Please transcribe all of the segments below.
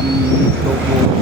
tubo.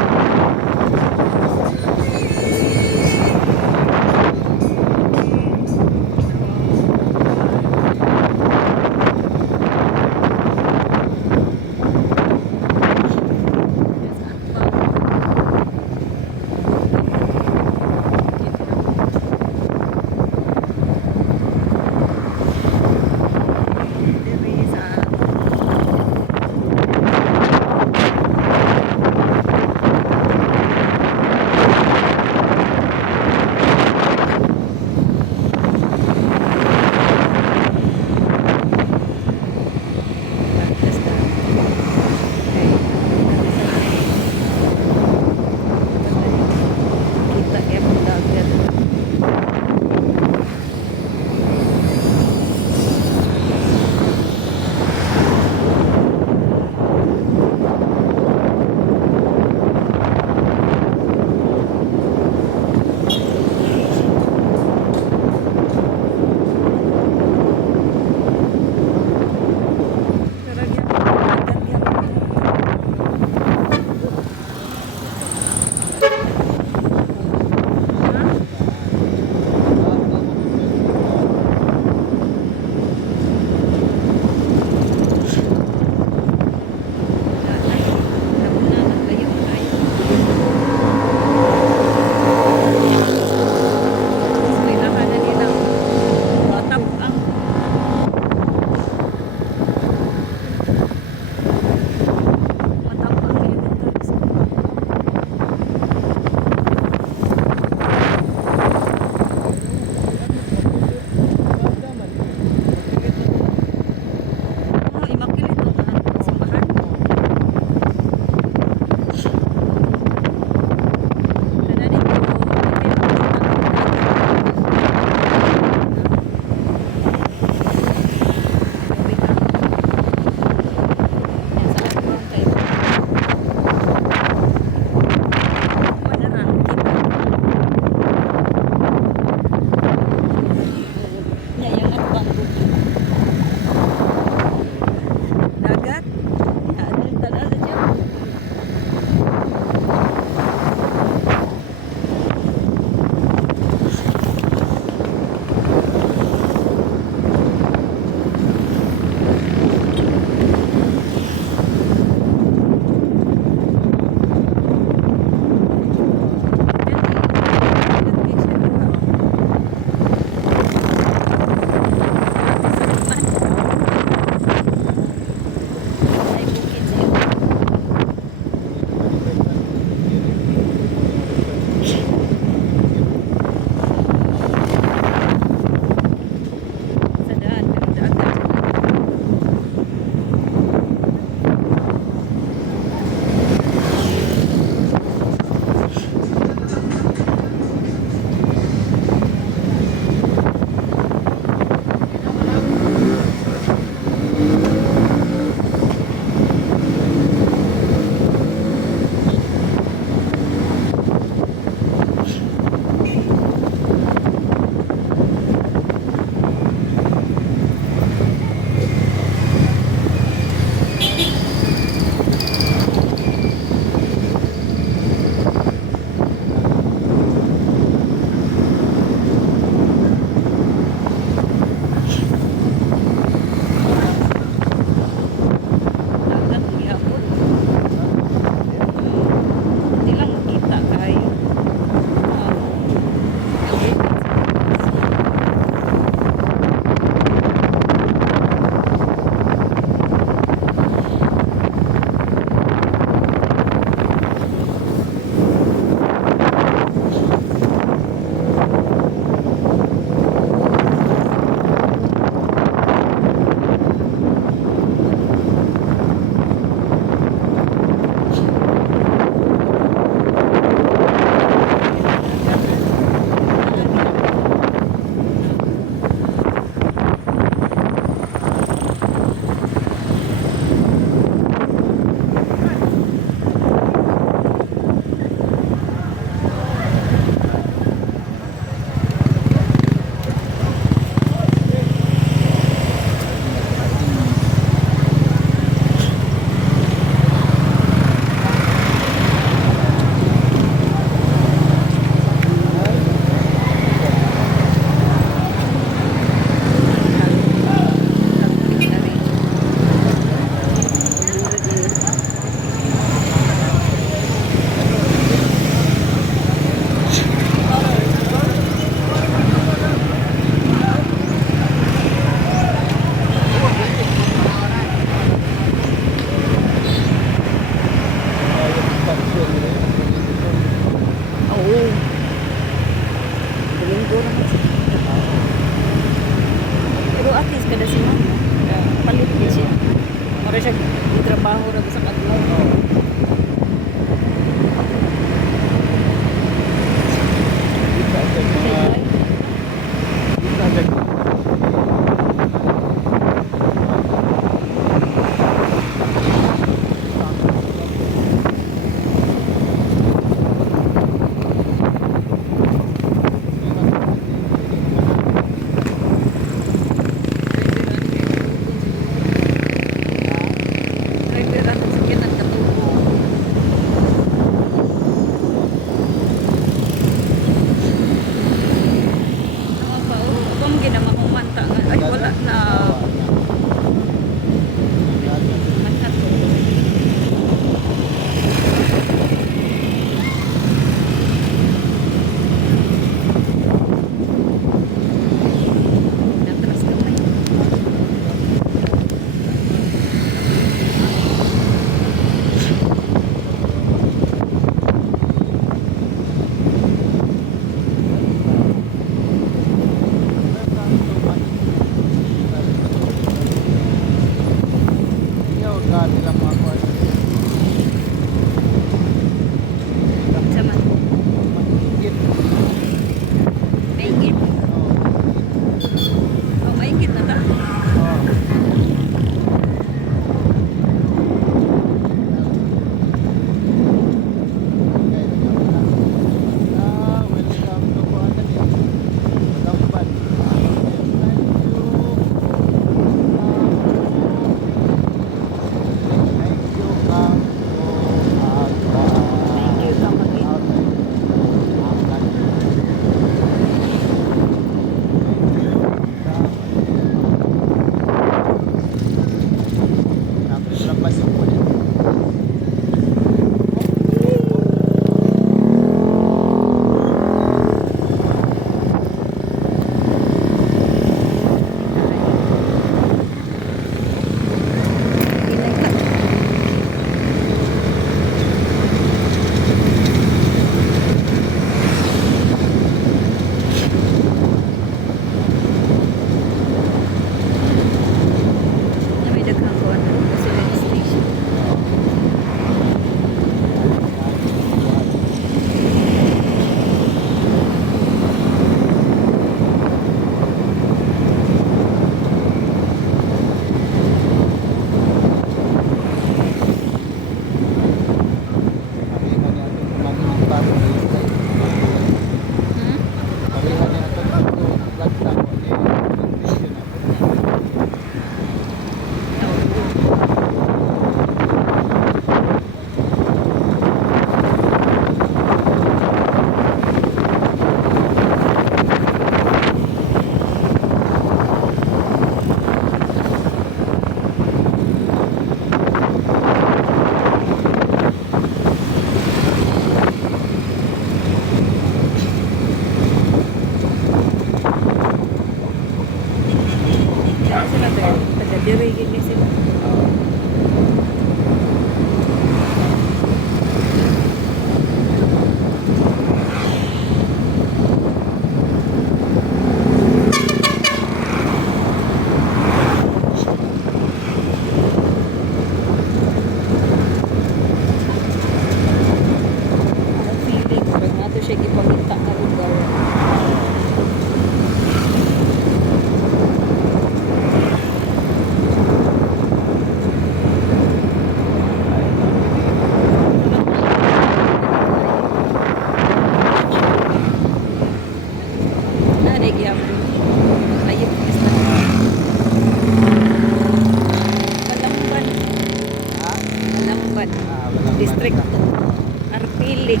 District 2, Arpili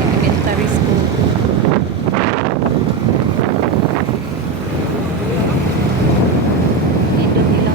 Elementary School. Dito nila.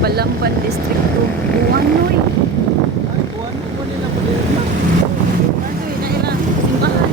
Balamban District 2, Buanoy. Ay, buwan mo nila moderna. Buanoy na ilang simbahan.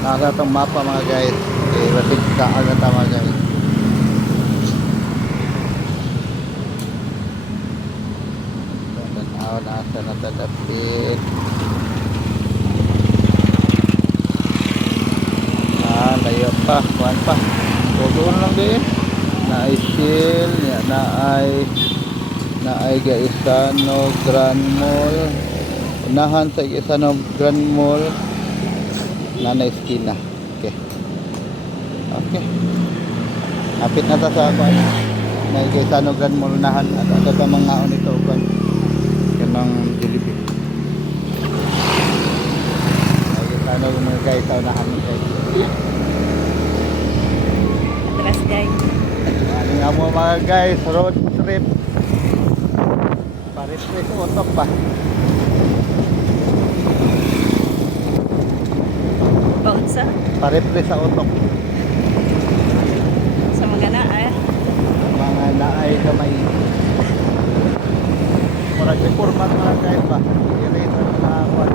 Nasa itong mapa mga guys. Okay, rapid ka agad mga guys. Tanaw nasa natadapit. Layo pa, kuhan pa. Tutuon lang din. Naay Steel, naay Gaisano Grand Mall. Unahan sa Gaisano Grand Mall. Nanay Esquina. Okay. Okay. Kapit na ta sa ako. Naay Gaisano Grand Mall unahan. Ada pa mga ngaon ito upan. Kanang Jollibee. Naay Gaisano mga guys sa unahan guys. Atras guys. Ano nga mo mga guys, road trip. Paris utok pa. Paunsa Parepre sa utok. sa mga naa. Mga naay kamay. Murag reformat mga guys ba? Ilator na kwan.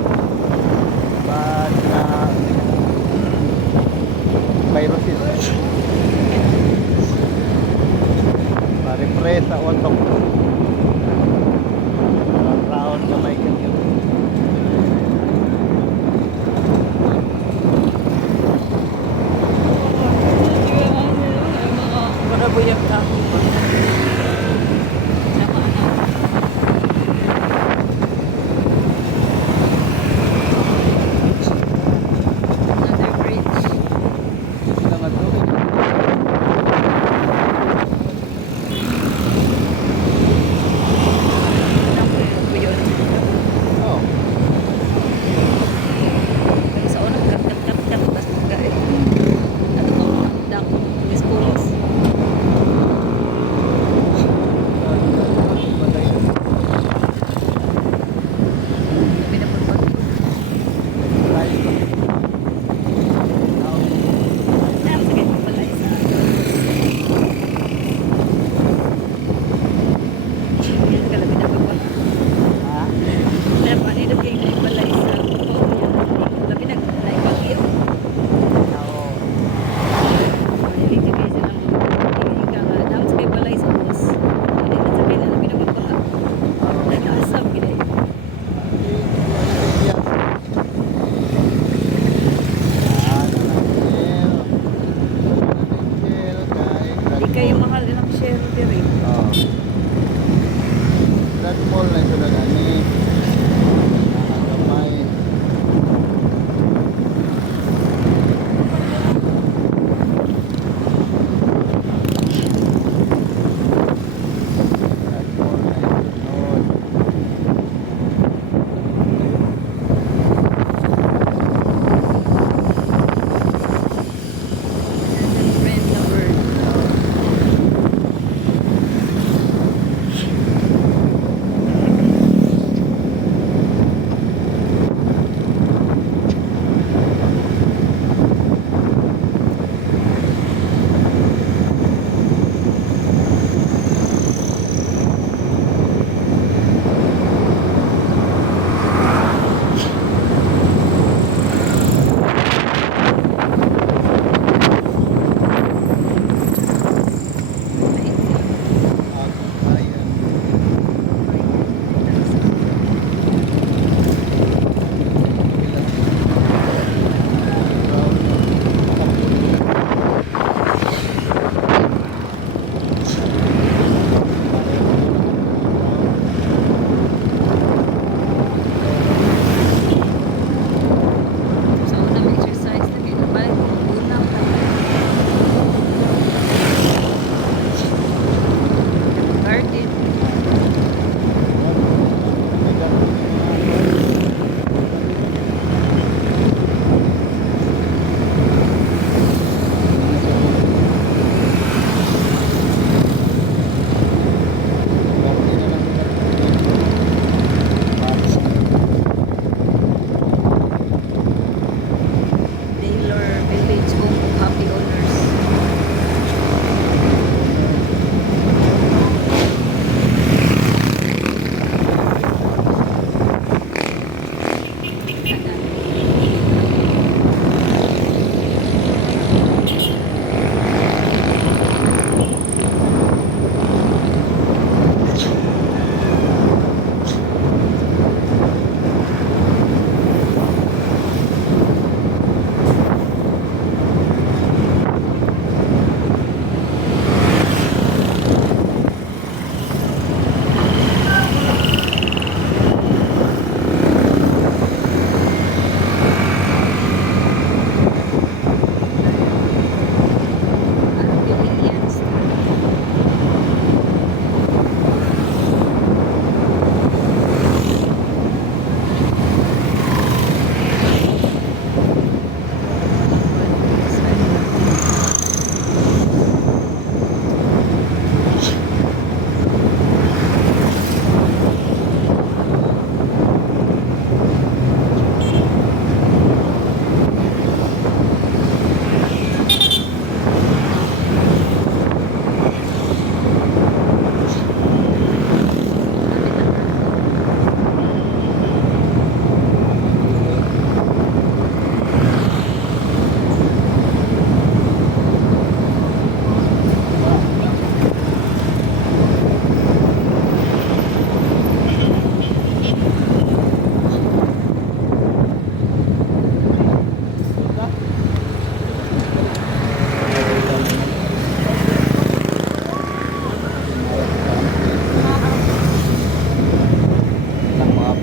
Bad na viruses. Parepre sa utok. Round kamay kanyo. Mga buyag ka. Sama na. Another bridge. Sila nga to.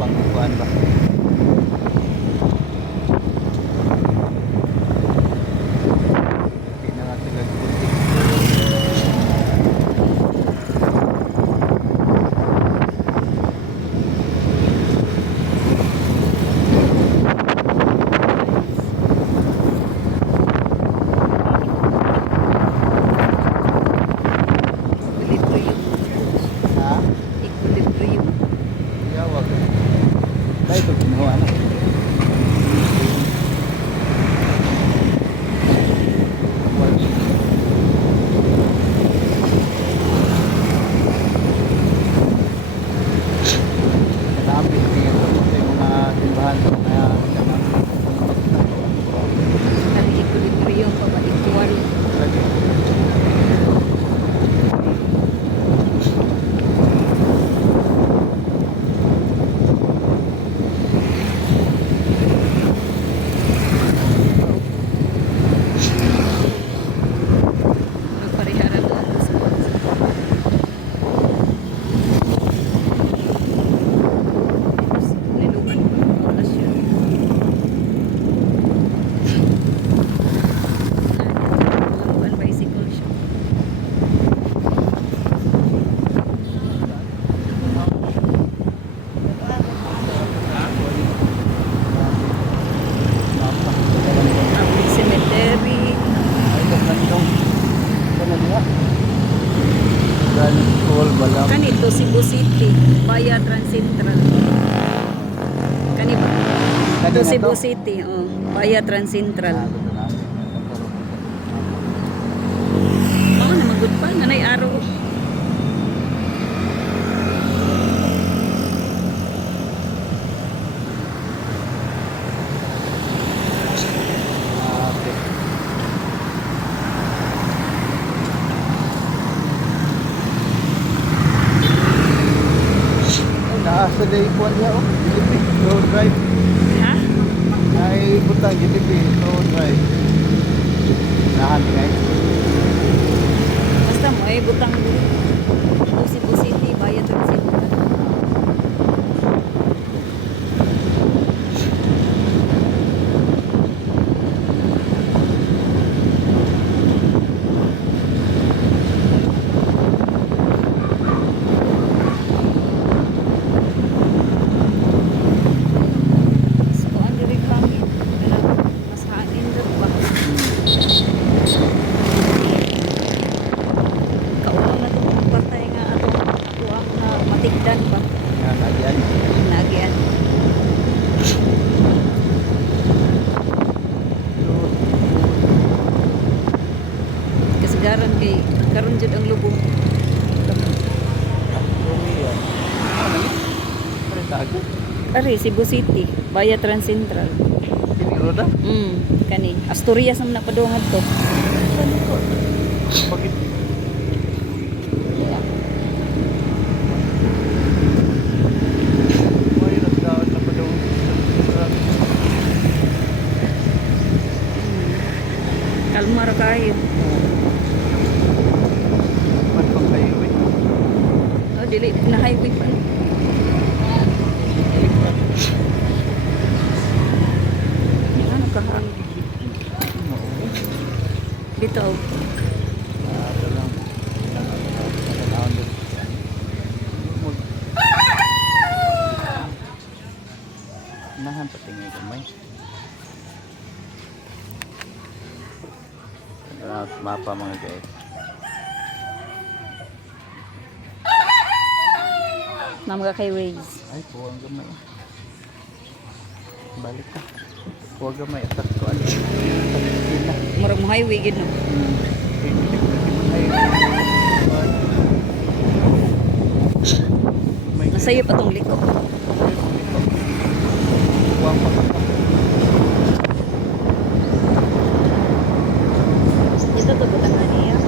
pangkuhan ba? Hindi na natin nagpunti. Equilibrium. Ha? Equilibrium. Yawag. Tayo ito ginawa na. Marami tingin ko sa mga simbahan na Ang equilibrium pa ba? Equal. Magparehara doon sa lilukan ko ng oras yun. Laluan bicycle siya. Ang cemetery. Kanito Cebu City, Baya Transcentral. Kani ba? Ito Cebu City, oh, Baya Transcentral. Oo, naman good pa, nanay araw. Naasa na ikuan niya oh. GTP, road drive. Ha? Naibutang GTP, road drive. Nahan nga eh. Basta mo ay butang ito Cebu City, Baya Transcentral. So, ang diri hangin. Mas hangin doon ba? Kaunang na itong patay nga ako ang matigdan ba? Nga kagyan. Nagyan. Kasagaran kay karon jud ang lubong. Ari Cebu City, Baya Transcentral. Kini roda? Kani Asturias ang napadungan to. Bakit? May nagdaan na pa daw. Kalmar kayo. Man pang kayo eh. Oh, dili na highway pa. Ano ka ha? Dito. Ito lang. Natanawin doon. Nahan patingin kamay. Mapa mga guys. Mga kay Waze. Ay, kuwang gamay. Balik ka. Kuwang gamay. Atas ko ano. Atas na. Murag mo highway gid no. Nasayo pa tong liko. Kuwang pa ka. Ito to butang niya.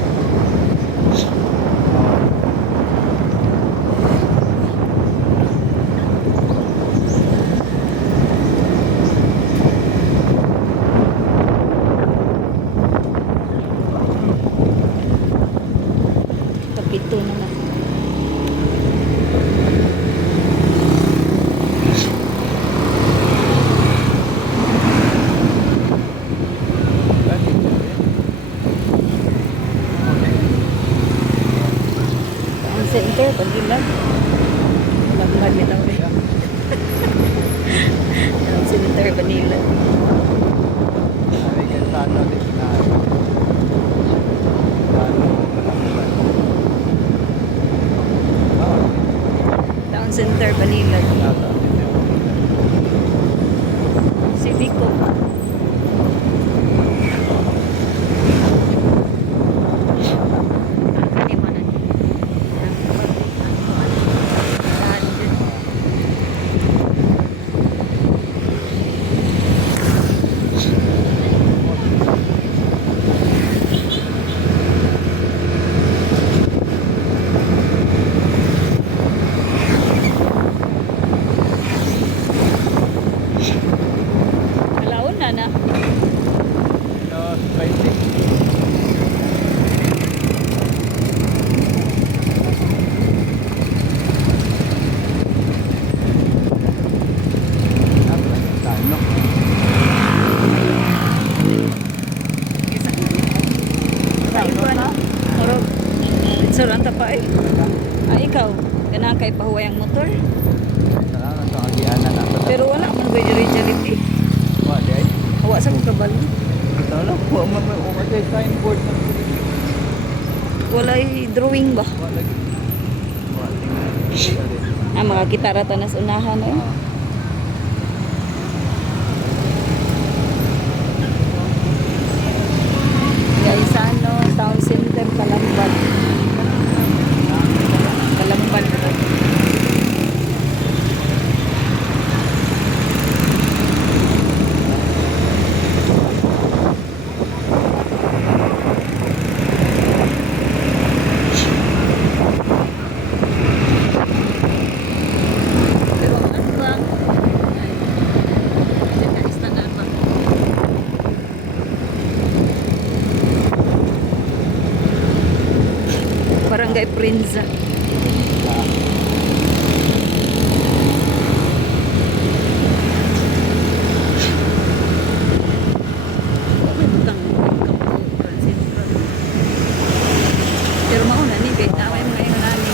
Kapito naman. Balilag. Nasa City of Si Vico. Kanimanan. Lahat dyan. Kalaon na. No, 20. Ano? Isa. Ay, ba na? Marog. Saranta pa eh. Ay, ikaw. Ganaan kay pahuway ang motor. Salamat sa kagianan ako. Pero wala man ba diri-diri. Wala ay. Hawa sa kong kabalo. Ito lang po, may signboard na. Walay drawing ba? Wala. Wala. Mga gitara tanas unahan eh. Gaisano, Town Center, Kalamban. Kalamban. Pero ano ba? Standard ba? Barangay Prinza. May butang Kampo, Central. Pero mauna ni Beth, away mga yung nani.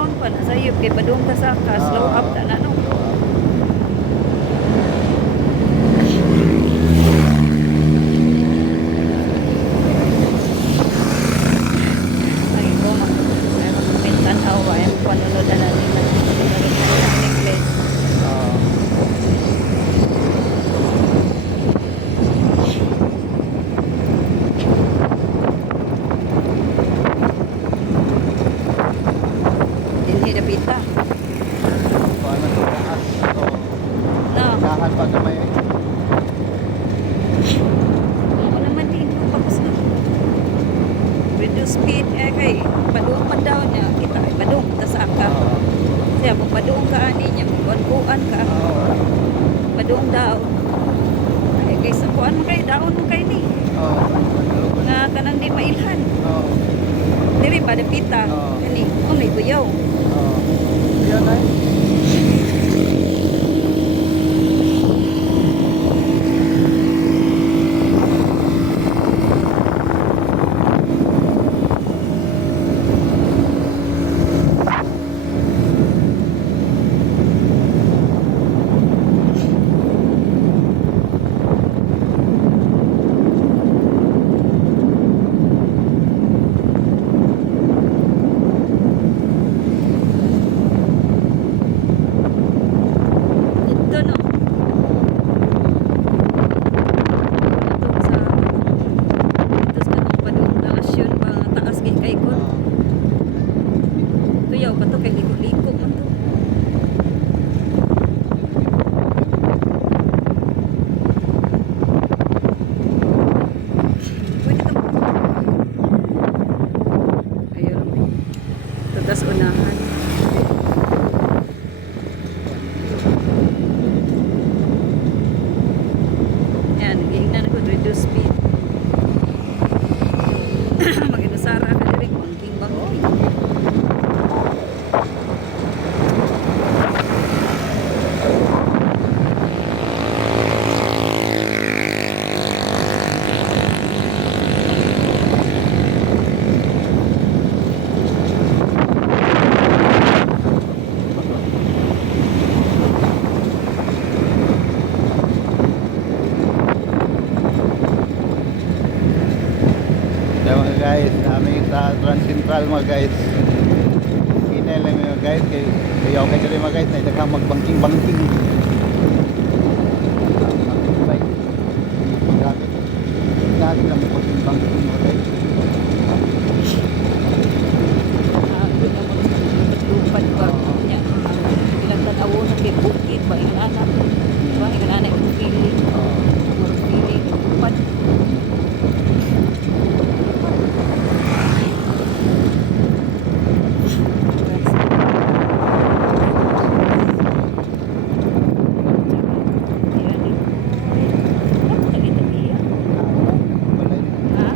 daon pa na sayop kay padung ka sa ka slow up na no. Ay ko man. Ay magpintan awa ay panunod na nila. Necklace. Dinhi dapita. Paano ito? Lahat ito. No. Lahat pa gamay. Ako naman din pagkos na. Reduce speed eh kay padung man daw niya kita ay padung ta sa ka. Siya mo padung ka ani niya kuan ka. Padung daw. Ay kay sa kuan mo kay daon mo kay ni. Nga kanang di mailhan. Dili pa dapita. Kani oh may buyaw. Yan ay. Ito no. Ito sa kanong padung na asyon pa taas kay ko. Tuyaw pa to kay liko-liko man to. Pwede to. Ayun. Tugas unahan. Yan, nag-iingnan ako reduce speed. Mag-inusara ka diri bangking. Kaya mga guys, namin sa Trans Central mga guys. Kita lang mga guys, kaya okay ka rin mga guys, na itagang magbangking-bangking. Grabe lang magbangking-bangking mga guys. Lupad ba niya. Ilang tanawo na kay bukid ba yung anak. Diba? Yung anak yung pili. Pili. Lupad. Ha?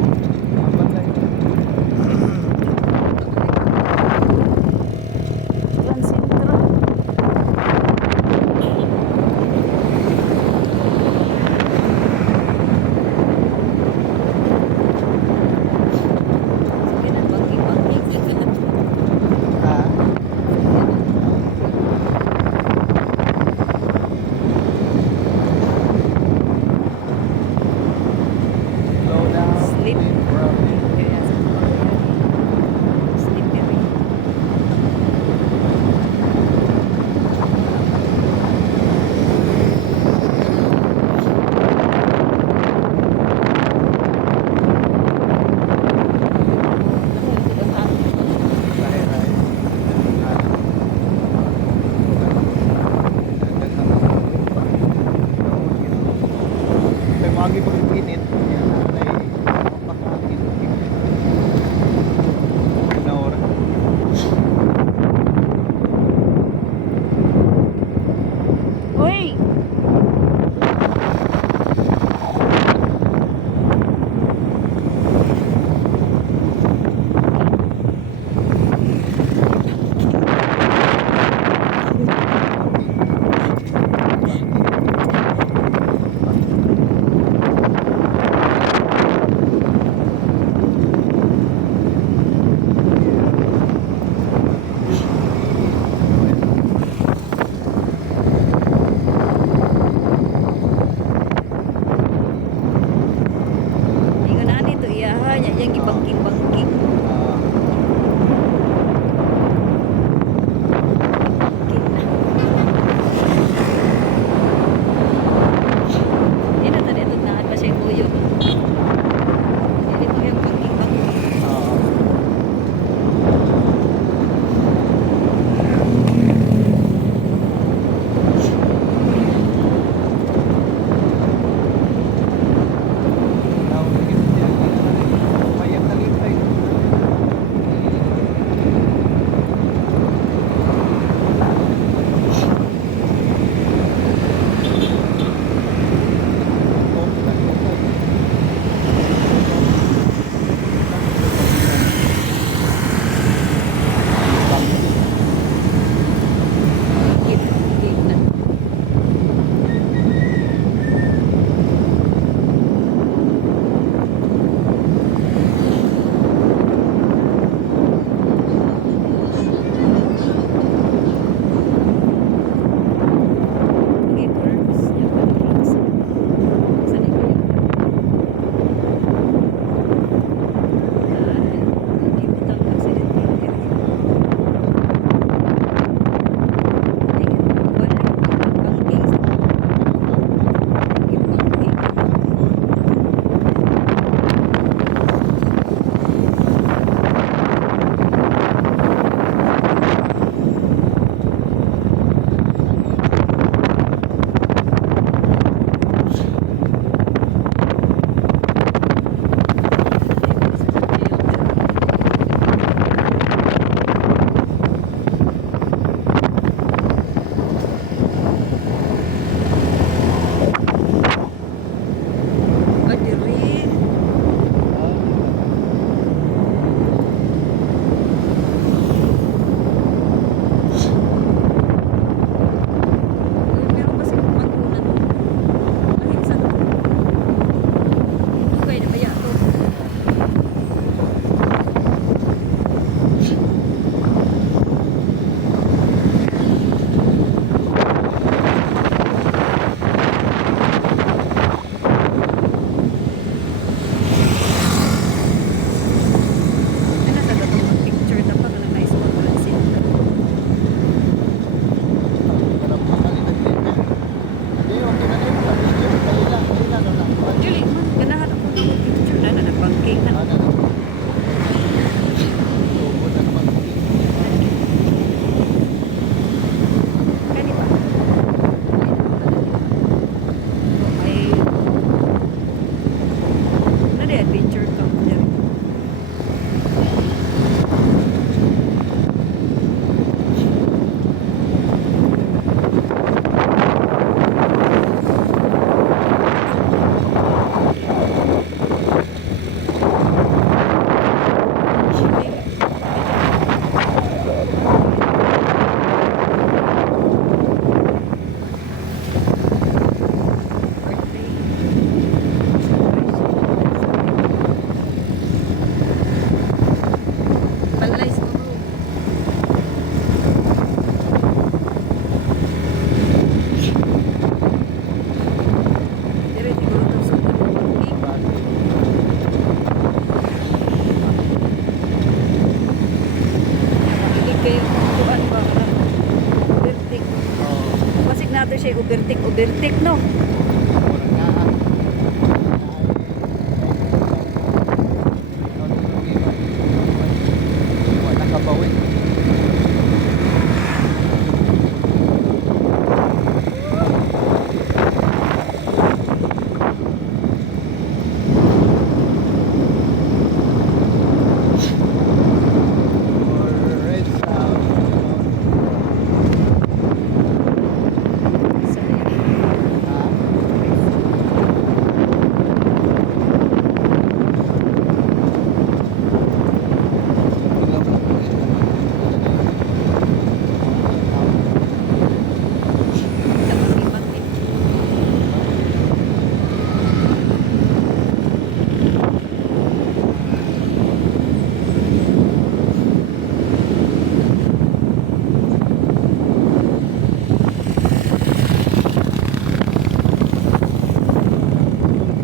siya overtake no.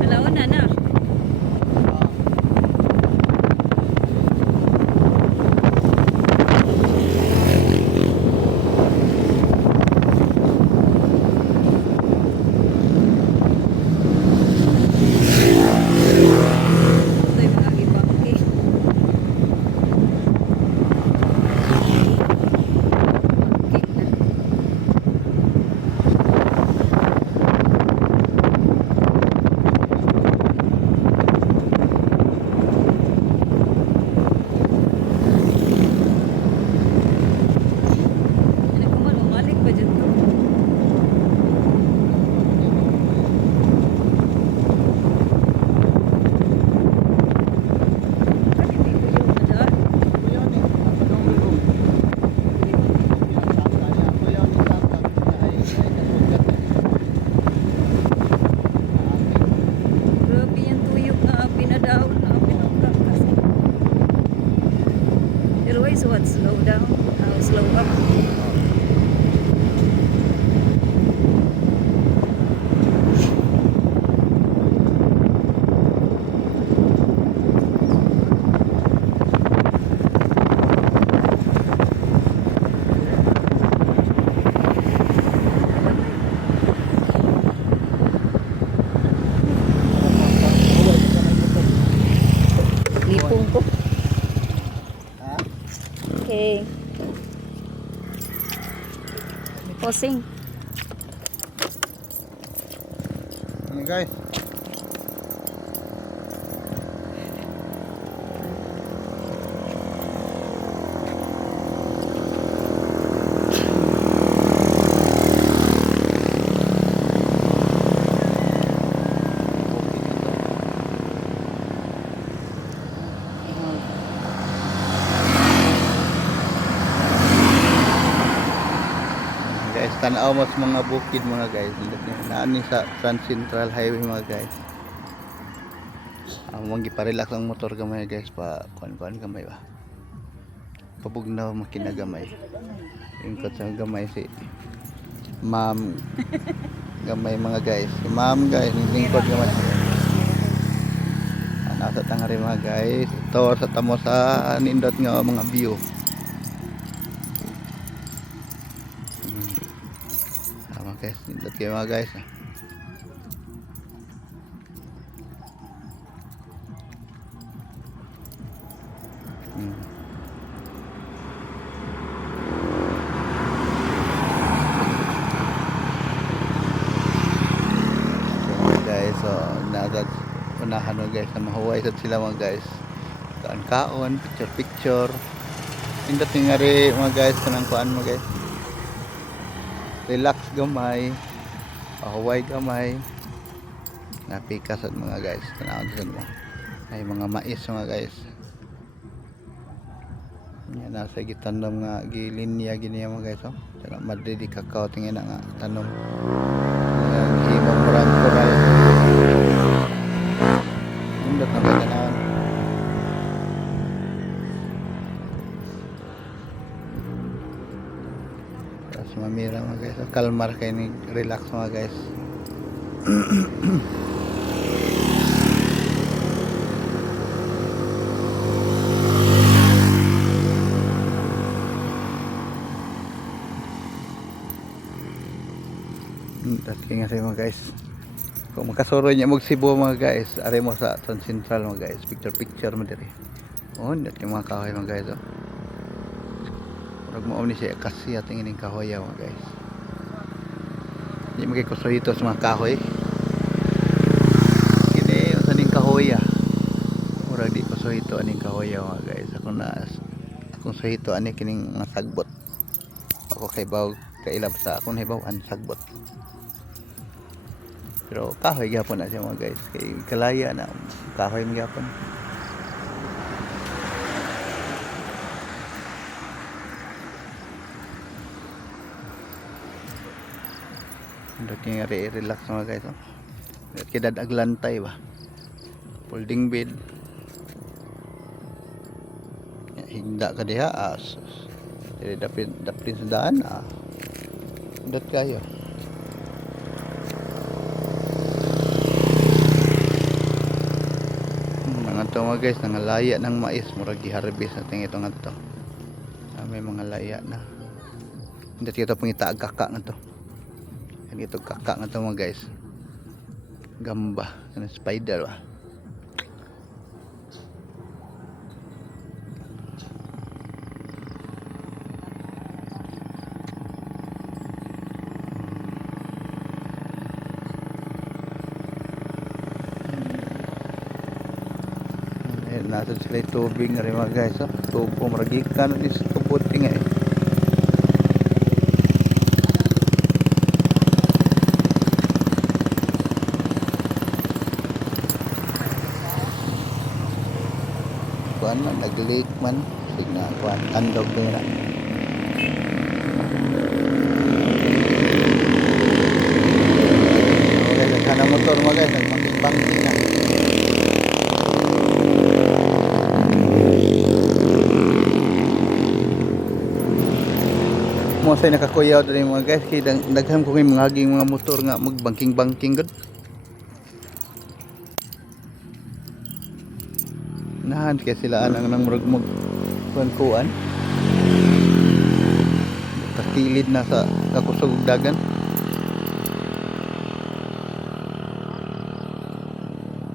Alauna na. Ito yung mga gibangke. Bangke na. Ano ko malumalik ba dyan to? Kani may kuyo na daan. Grabe yung tuyok na pinadaon na pinagkak kasi. Pero always what? Slow down? Slow up? Lipong ko. Okay. Posing. Ano guys? Guys, tanaw mas mga bukid mga guys. Naani sa Trans Central Highway mga guys. Ang giparelax ang motor gamay guys pa kuan gamay ba. Pabugnaw makinagamay. Ingkot sa gamay si Ma'am gamay mga guys. Si Ma'am guys, lingkod gamay. Nasa tangari mga guys. Ito sa tamo sa nindot nga mga view. Guys, nindot kayo mga guys. Guys, so nagad unahan mo guys na mahuway sad sila mga guys. Kaon, picture. Nindot nga rin mga guys kanang kuan mo guys. Relax gamay, pahuway gamay, napikas at mga guys. Tanawag sa mo ay mga mais mga guys. Yan nasa gitanom nga gilinya giniya mga guys. Oh, tara madidi kakao tingin na nga tanom. Himong murang kuray. Undot na tanawag. Mamira mga guys, kalmar kayo ni relax mga guys. Dati nga rin mga guys. Kung makasuroy niya mag Cebu mga guys, are mo sa San Central mga guys. Picture mo diri. Oh, dati mga kahoy mga guys. Oh. Pag mo ni siya kasi ating ining kahoy mga guys. Hindi magkikusoy ito sa mga kahoy. Kini sa ning kahoy. Murag di ko so ito aning kahoy mga guys. Akong so ito ani kining mga sagbot. Ako kay baw kailab sa akong hibaw an sagbot. Pero kahoy gyapon na siya mga guys. Kay kalaya na kahoy mo gyapon. Dati nga relax mga guys. Oh. Dati dadaglantay ba. Folding bed. Hingda ka diha dapin sa daan dot kayo mga to mga guys nangalaya ng mais murag giharvest natin ito nga to may mga laya na hindi ito pangita kaka nga to ito kaka nga to mga guys gamba spider ba. Nasa sila tubig nga rin mga guys. Oh. Tubo maragikan is tubuti nga eh. Kuan man nag-lake man signa kuan andog din na. Okay, nagkana motor mga guys, nagmangking-bangking na. Mo say nakakuyaw diri mga guys kay daghang ko mga haging mga motor nga magbangking-bangking gud. Nahan kay sila anang nang murag kuan. Kakilid na sa kakusog dagan.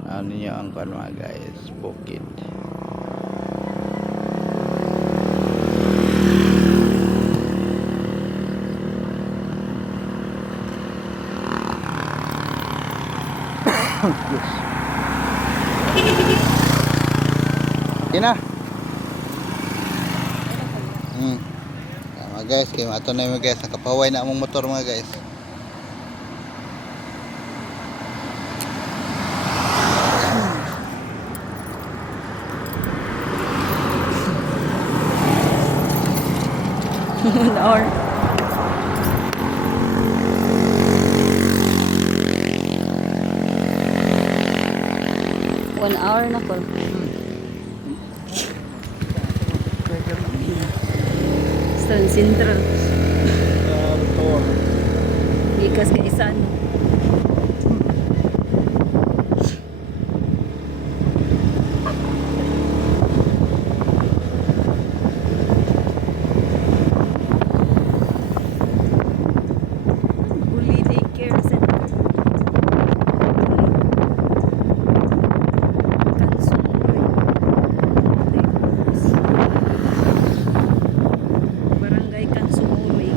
Ano niya ang kuan mga guys, bukid. Yes. Okay na. Mga guys, kaya ato na mga guys, nakapaway na among motor mga guys. An hour. One hour na po. San Central. Gikas ka isan. Bully Daycare Center. Barangay Kansumuroy.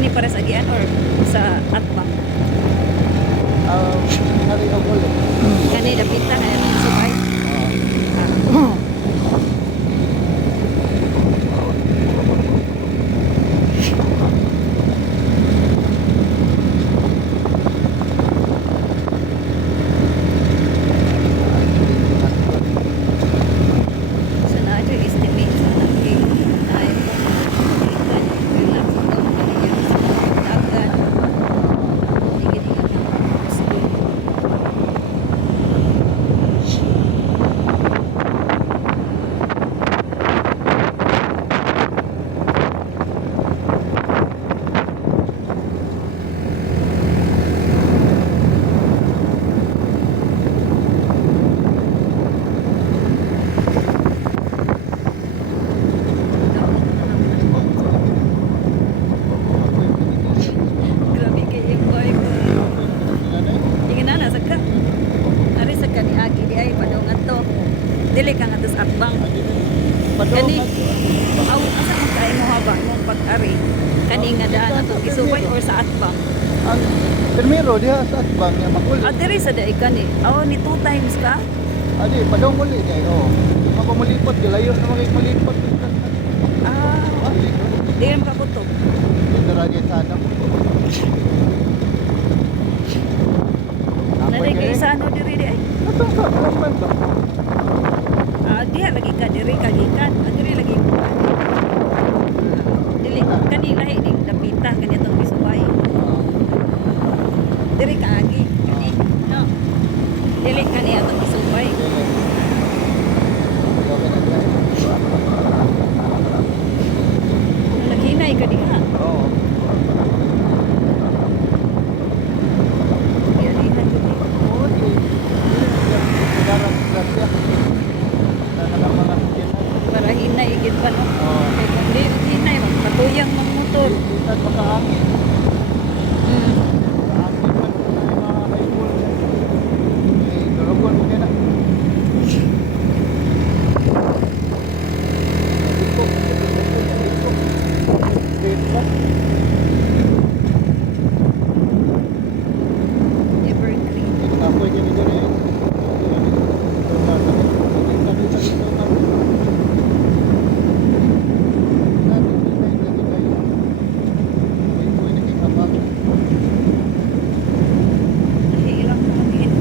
Kani para sa agian or sa atbang? Hari o ulit. Kani dapita nga yung subay. So na ito estimate sa laki. Ay po. Relax daw. Ganyan sa dagat. Tingin-tingin nga gusto. Grabe kayo yung boy ko. Tingin na nasa ka. Ari sa kani agi di ay padungan to. Dili ka nga to sa atbang. Kani aw asa man kay mo haba mong pag-ari. Kani nga daan ato isubay or sa atbang. Ang primero diha sa atbang niya makulit. Ah, diri sa dai kani. Aw ni 2 times ka. Adi, padong ulit niya. Oh. Mga pamulipot, gilayo na mga malipot. Ah, dili mo ka kutob. Dito ragay sana. Nalay kay sa ano diri di ay. Atong sa Rasman ba? Ah, diha lagi ka diri kagikan. Ah, diri lagi ko. Dili kani lahi ning dapita kani atong isubay. Diri ka agi. Kani no. Dili kani atong isubay. Naghinay ka diha. Oo. Yarihan ko di. Oo, di. Darang grasya. Sana lang mga siyanan. Para hinay gid pa no. Oo. Kay kung di hinay magpatuyang mang motor. Isan makaangin. Mm. Makaangin man na yung mga haipol. Eh, dulugon mo kaya na. Evergreen. Hirap hangin.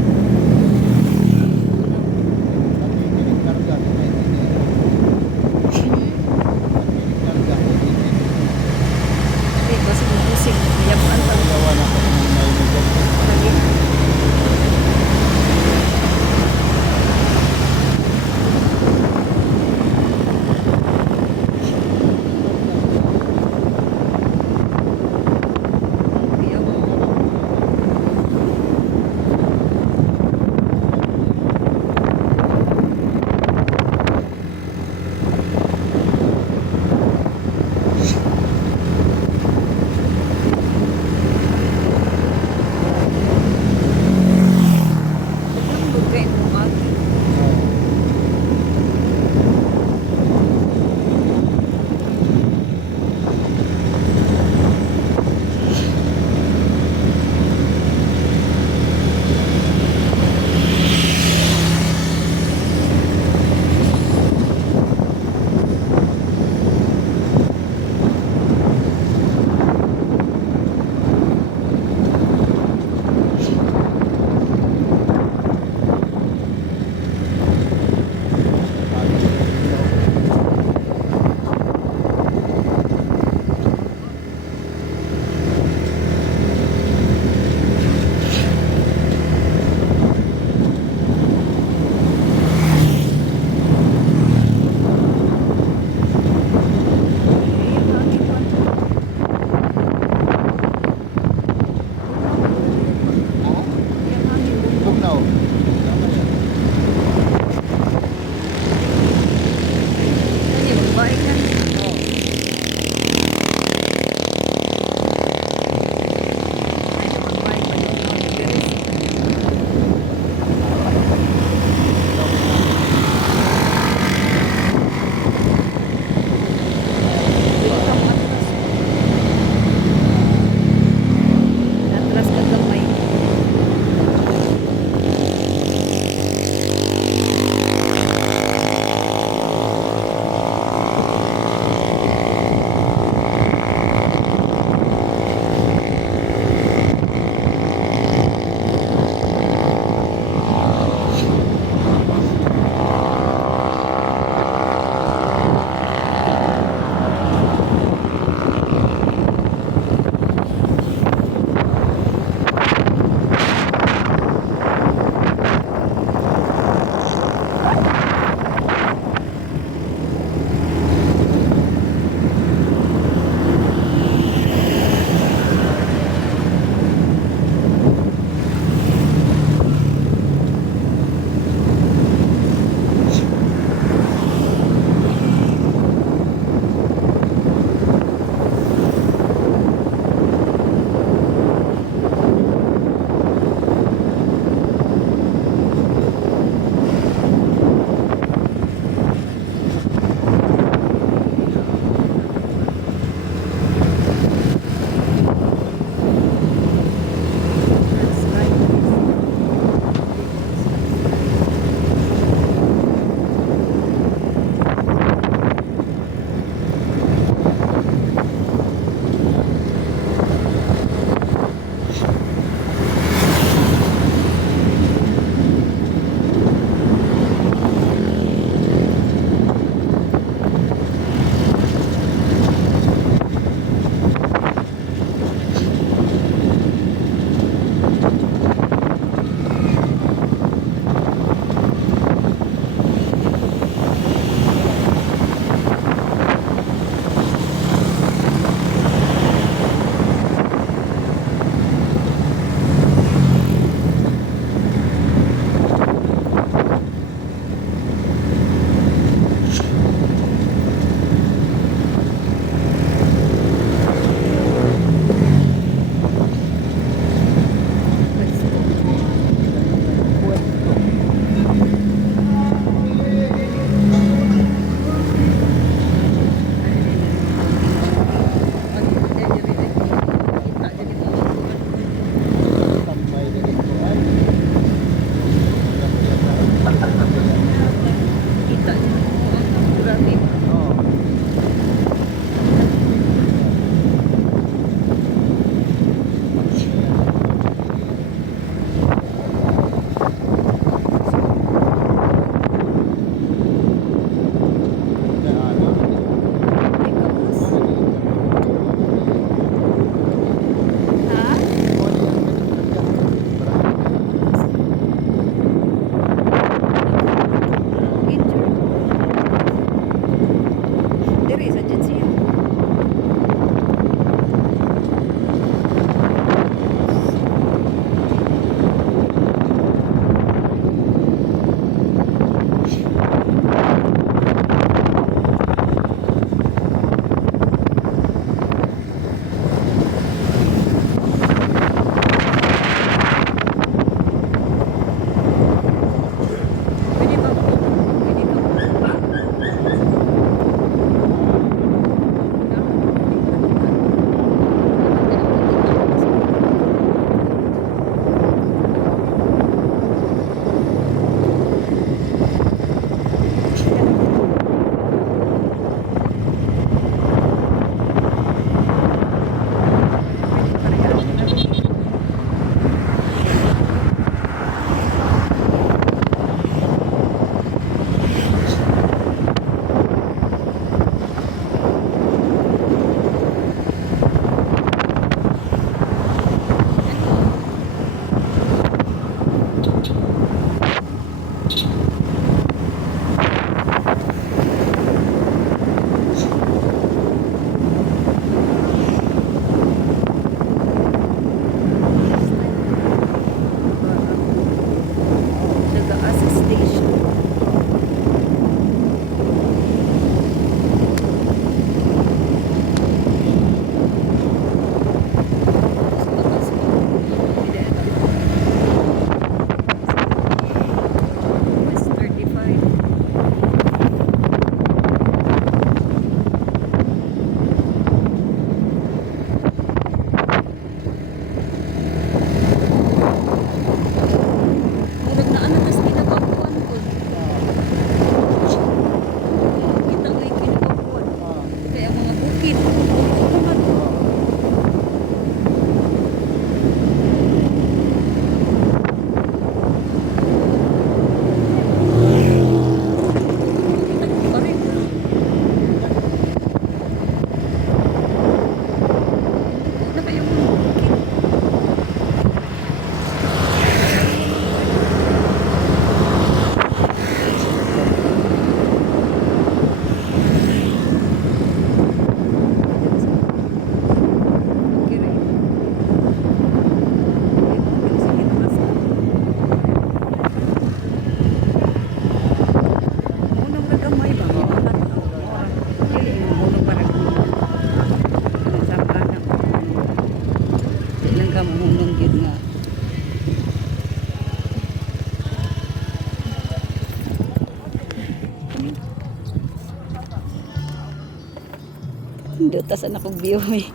tasan akong view eh.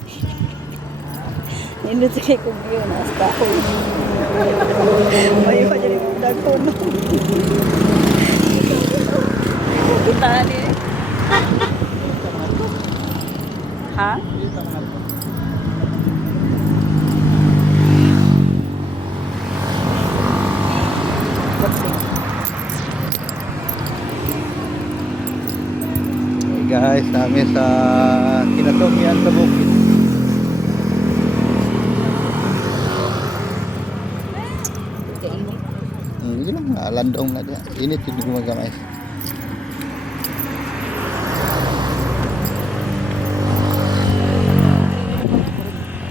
Nindot sa kay kong view na sa ako. Ayaw pa dyan yung dagko no. Puntahan eh. Ha? Hey guys, kami sa Kinatumian sa bukid. Kainit. Yun lang, landong na dyan. Init yung gumagamay.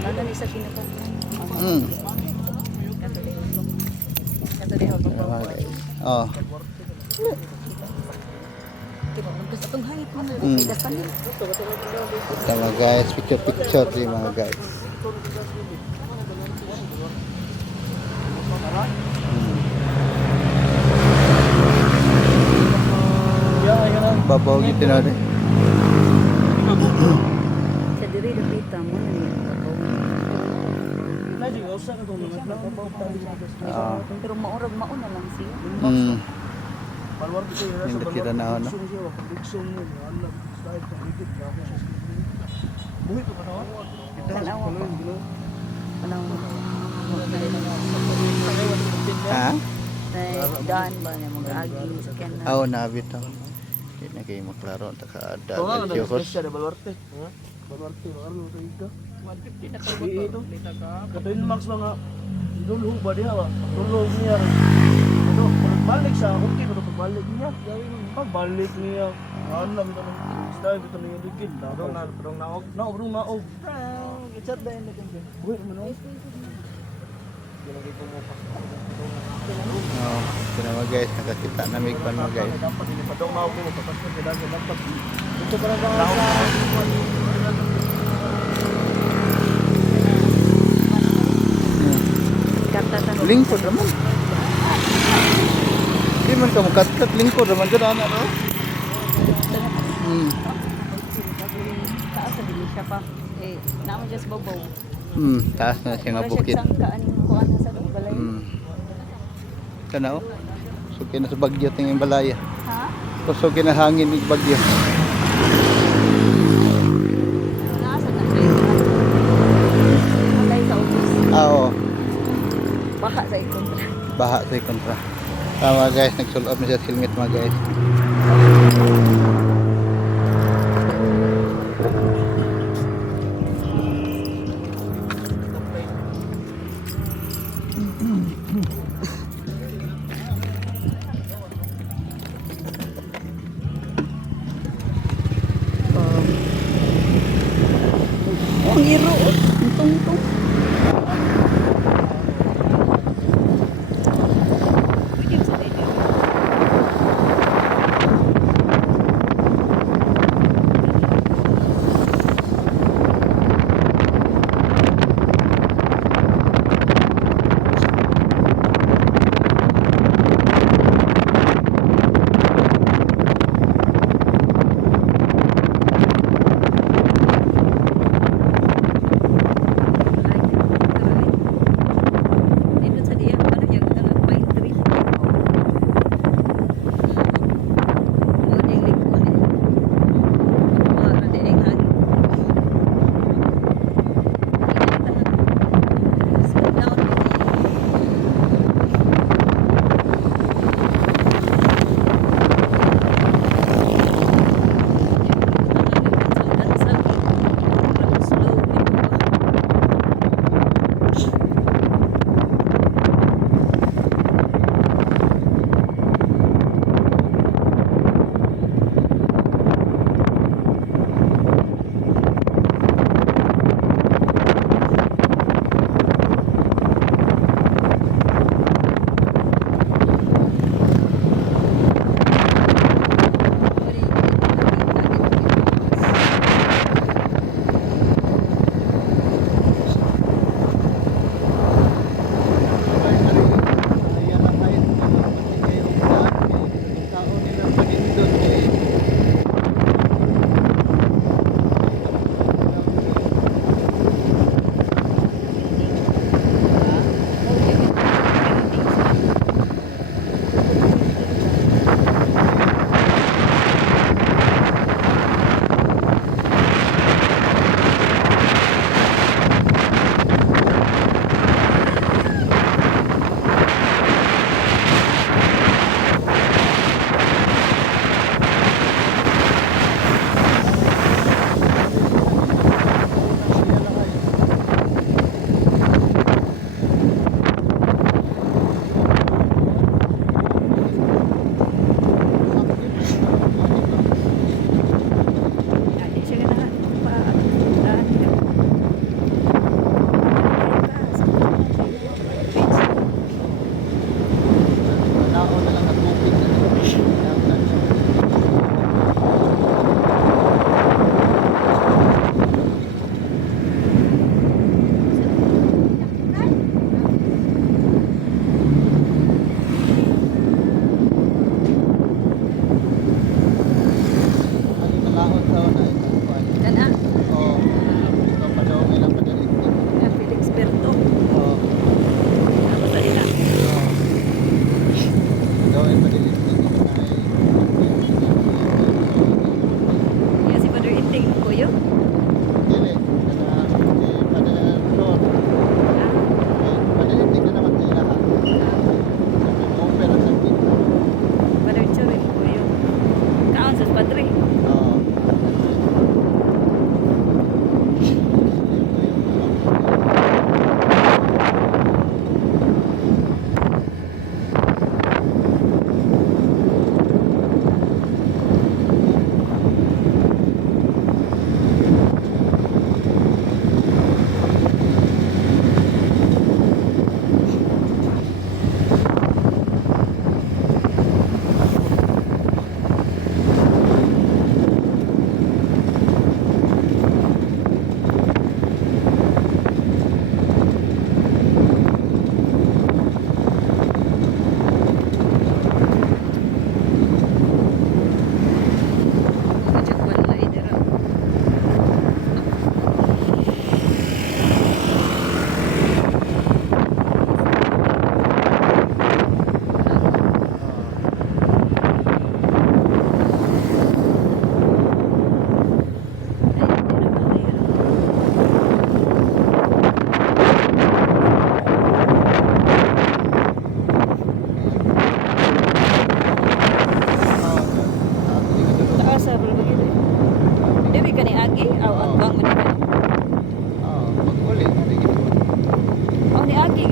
Lalo ni sa kinatong. Katuloy ako. Oh. Gusto itong hangit mo. Mm. May dasan din. Ito mga guys, picture din mga guys. Babaw gitu na rin. Sa diri dapita mo na niya. Pero mauna lang siya. Hindi kita na ano. Tanawa ko. Tanawa ko. Ha? Daan ba niya mga aging sakyan na. Oo, nabito. Hindi na kayo maklaro. Taka-ada. Yokos. Katuin max mga dulu ba diha ba? Tulog niya. Ano, balik sa ako kito pagbalik niya. Pagbalik niya. Alam ko nang style ito na yung ligid. Dong naog. Gichat ba yun natin? Buhay mo no. Oo. Ito na mga guys. Nakakita na may pan mga guys. Dapat ini padong naog mo tapos ko dapat. Ito para ba Katatan. Lingkod naman. Hindi man ka magkat-kat. Lingkod naman dyan anak no? Taas sa dili siya pa. Eh, naman just babaw. Taas na siya nga Wala bukid. siya sangkaan kuan sa balay. Kana o. Suki na sa bagyo tingin balaya. Ha? Suki na hangin ng bagyo. Nasa na siya. Balay sa office. Oo. Baha sa ikontra. Baha sa kontra. Tama guys, nagsulot na siya sa helmet mga guys. Ang iro. Ang tungtong.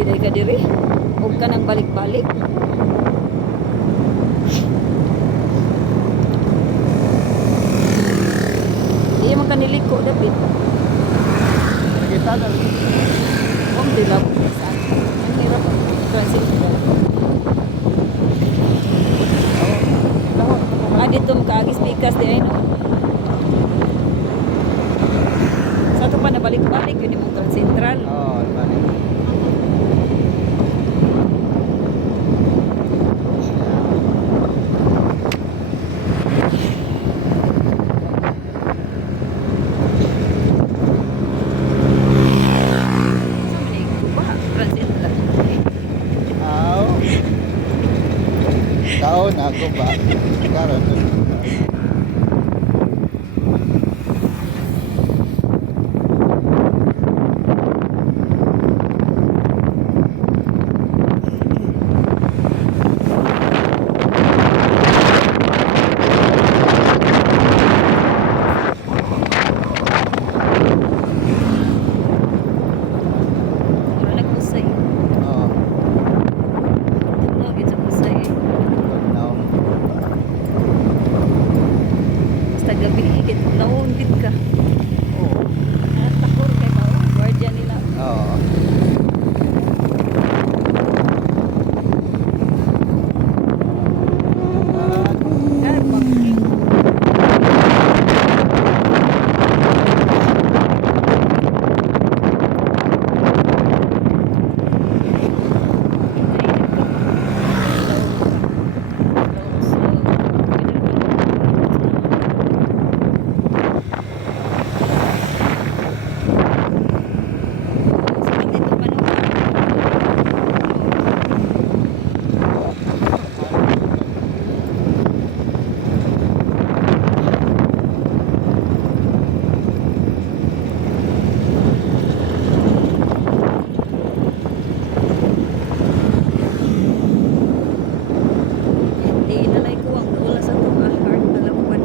giday ka diri. Huwag ka nang balik-balik. Iya man kaniliko, David. Kita na. Huwag dilab. Saan? Ang hirap ang transit ka. Dito makaagis pikas di ay no. Sa ito pa nabalik-balik yun yung Trans Central. Oo, balik. Sa manig ba? Trans Central. Aw. Taon ako ba? Karon. Wala nag-usay. Oo. Tulog yun sa usay. Now, Basta gabi higit. Naungit ka. oo. Takor kay ba? Guardian nila. Oo. God, pag-king. Hindi inalay ko ang doon sa ito. Heart dalawan.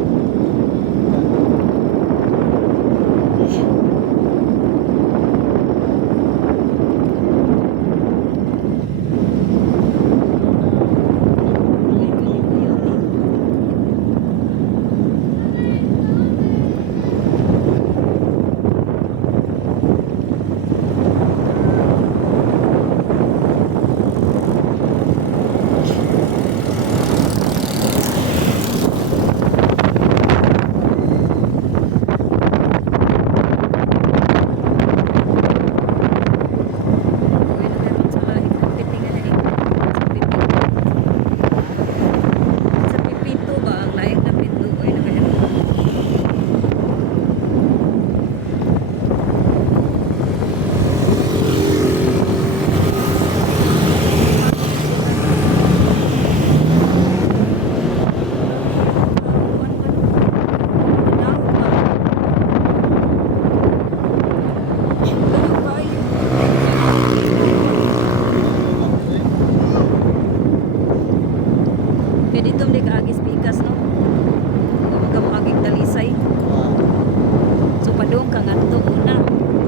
Uy, nakaroon sa ipitingan na rin. Sa pipinto ba? Ang layang na pinto. Uy, nakaroon. Kaya dito hindi ka agis pikas, no? Huwag ka makaging talisay. So, padung ka nga ito una.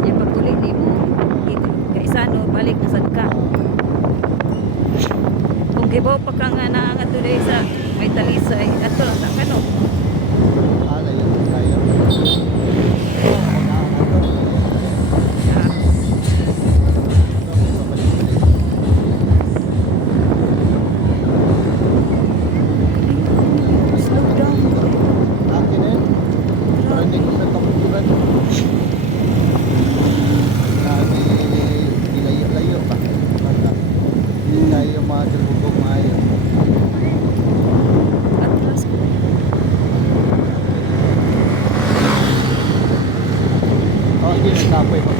Yung pagtuli ni mo, kaisa, no? Balik na sad ka. Kung gibaw pa ka nga na nga today sa may talisay, ato lang ta ka, no? Ala yun tayo. Ah, slow down. Akin eh. Pero hindi ko sa kaputuran. Sabi, dilayo-layo pa. Basta, hindi tayo mga kalbugong maayo. Atlas. Oh, hindi nagkapoy pa.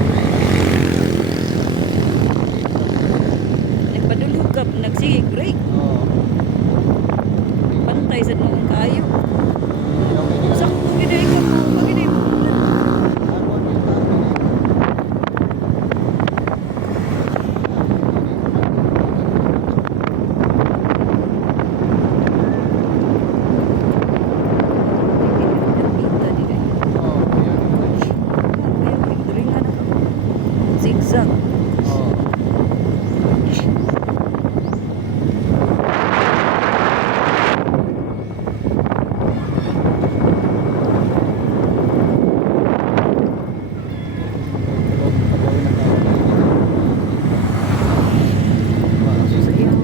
Nagpadulog ka, nagsigig break. Oo. Pantay sa noong kayo. Yung hindi sa Sakto giday ka mo, magiday mo. ako din sabi eh. Oo, yun. Zigzag. Oo. Sa iyang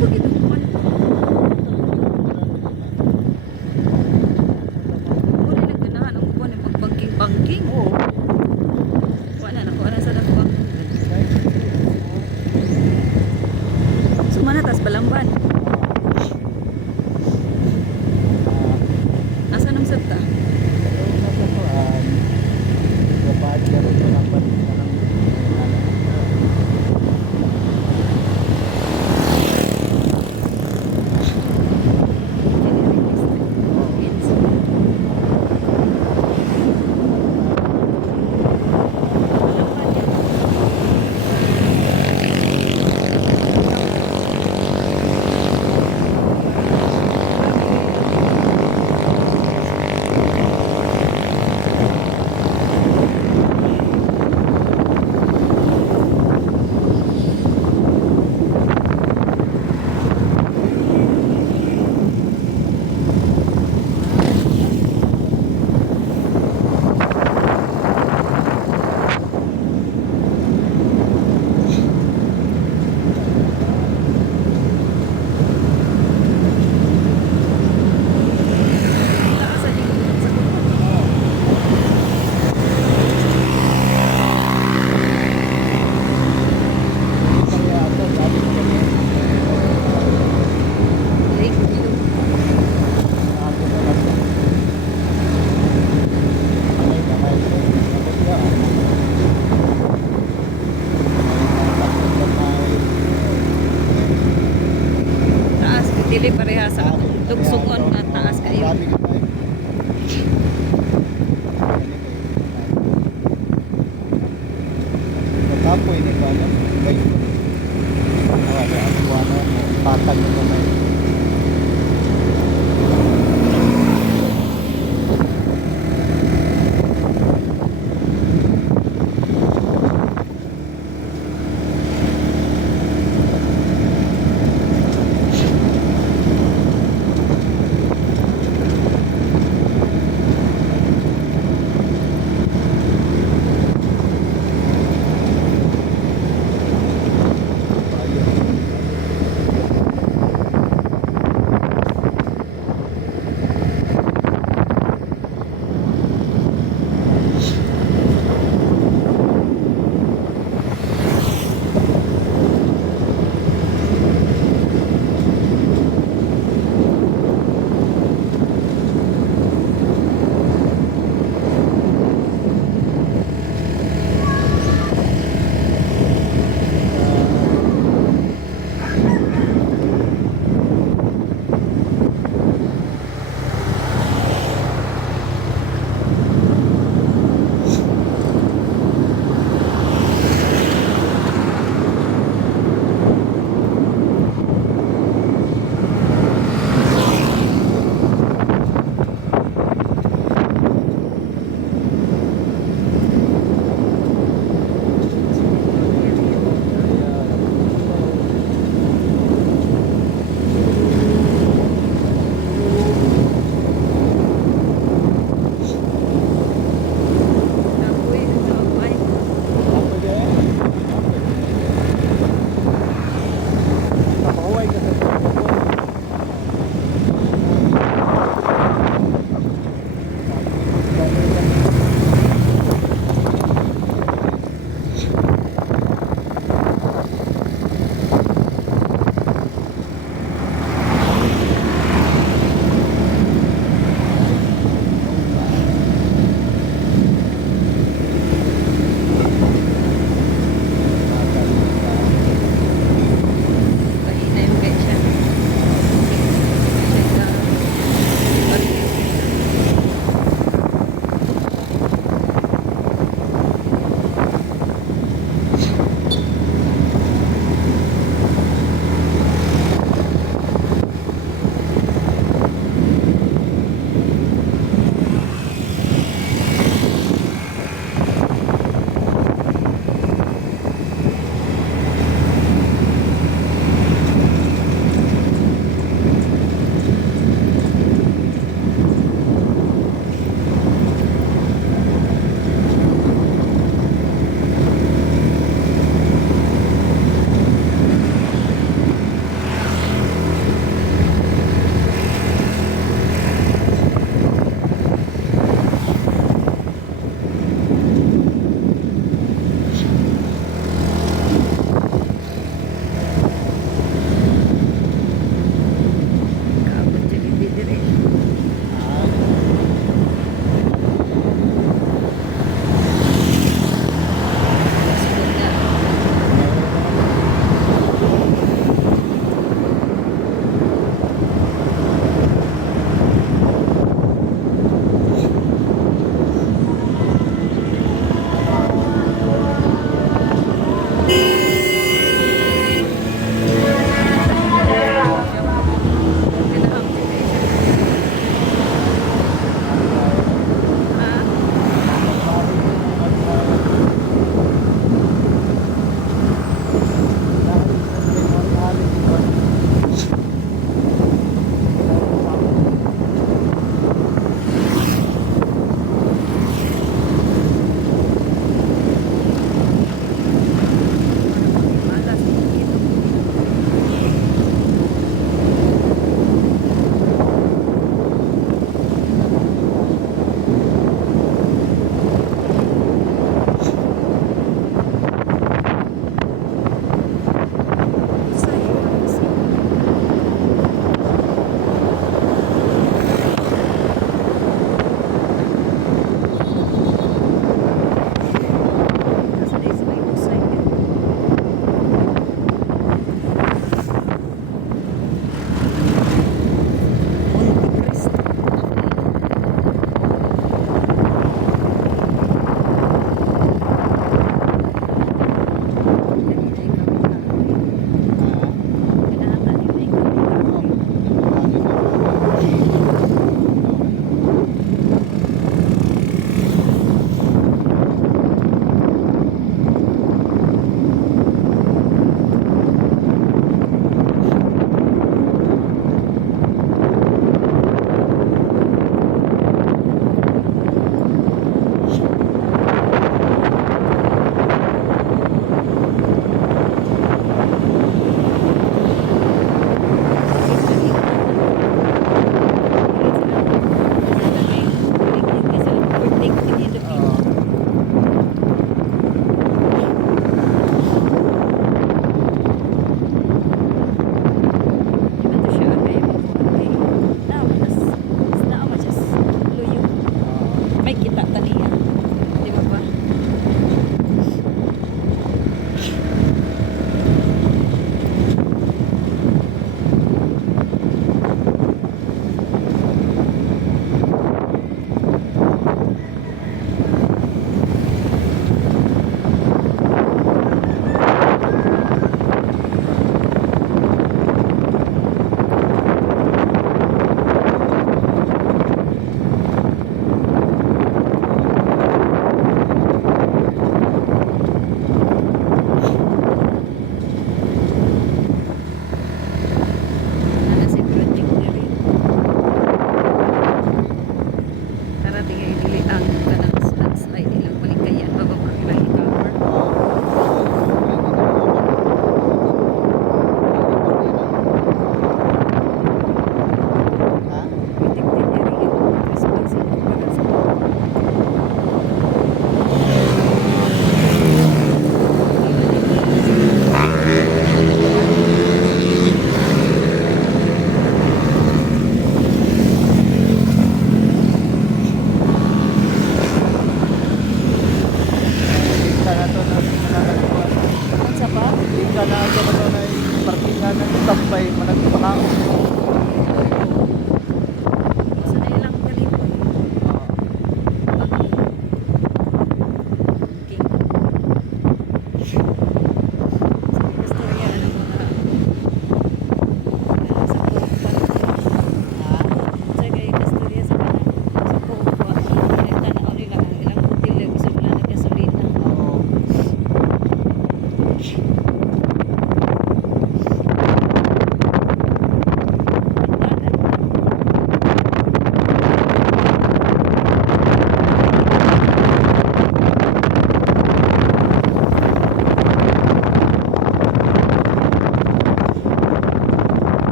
pagkinukuan ko. Muna nagganahan ang kuwan yung magbangking-bangking. Oo. Wala na, kuwan na sa dakuha. Sumana tas balamban. Asa nang sabta? Taas sa dito sa kuwan. Lake view. Taas, dili pareha sa lugsugon nga taas kayo. Kapoy ni ko ano? Guys. Patag na kamay.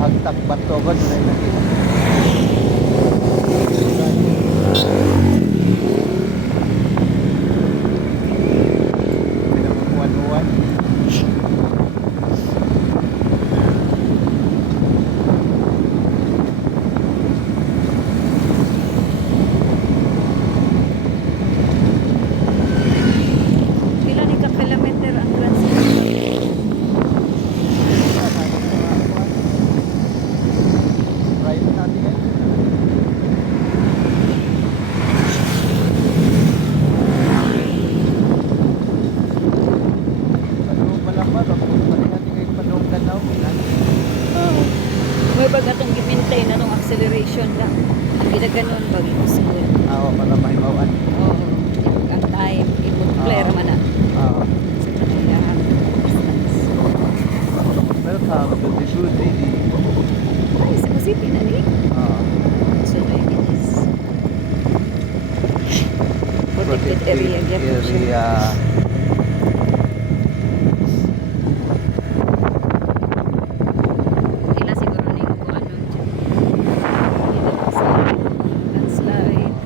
hagtak bato ba na lagi. Pinakuan-uwan. Pila ni ka kilometer ang Grand Central? Private natin yan. Padung Balamba, tapos natin kayo Padung Danau. Oo. May bagatong gi-maintain na nung acceleration lang. Ginaganon bag yung school. Oo, para mahimawan. Oo. Ang time, i-clear man na. Oo. Sa kanilang distance. Welcome to the good lady. Ay, sa City na ni. Oo. So, it is protected area. gyapon siya. Ila siguro ni ko ano dyan. Dito lang sa landslide.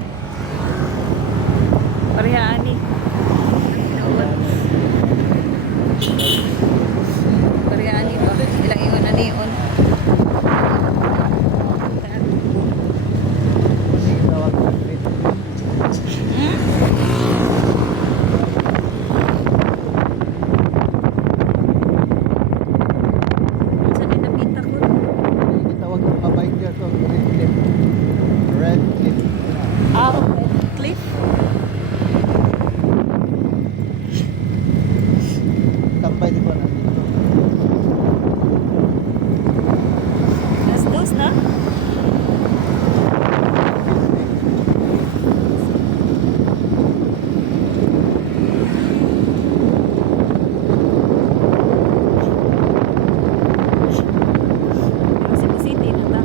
Parehaan ni. Ang tinawag. Parehaan ni ba? Ilang ingon na niyon. Tawag na street. Saan yung napita ko? Tawag ng mga biker to Red Cliff. Red Cliff. Ah, Cliff. Tambay di ba na? Las dos na? Cebu City na ta.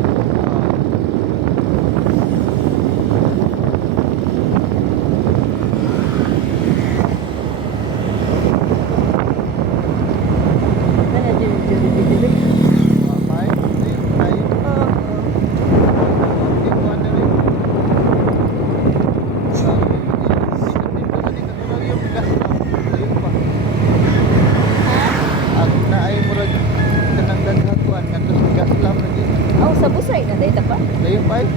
Kaya dili. Mamay, ayun tayo. Hindi ko ano rin. Yung gas na, ayun pa. Ang naay mo rin kanang daghaguan, kantos gas lang lagi. Oh, sa busay na data pa. Ayun pa eh.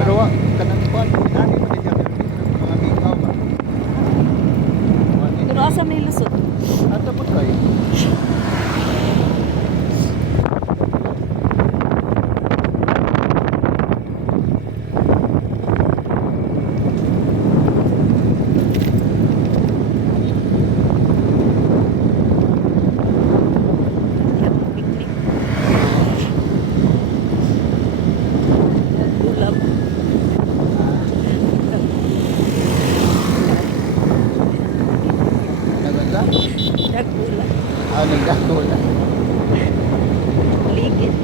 Pero wa, kanang kuan, ani mo din yung mga ikaw ba? Pero asa may lusot? Ato po tayo. Yan, picnic. Ulap. Naganda? Nagulap. Ah, nagdakula. Ligid.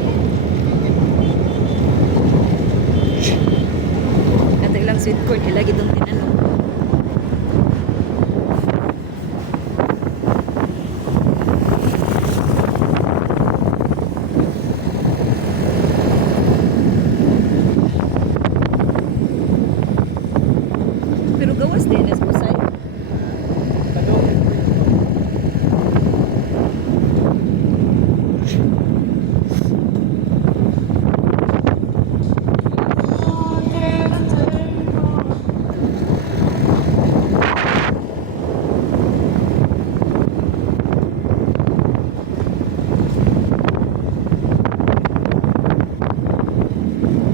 Kato ilang sweet corn, ilagi itong tinanong. Pero gawas din, as busay.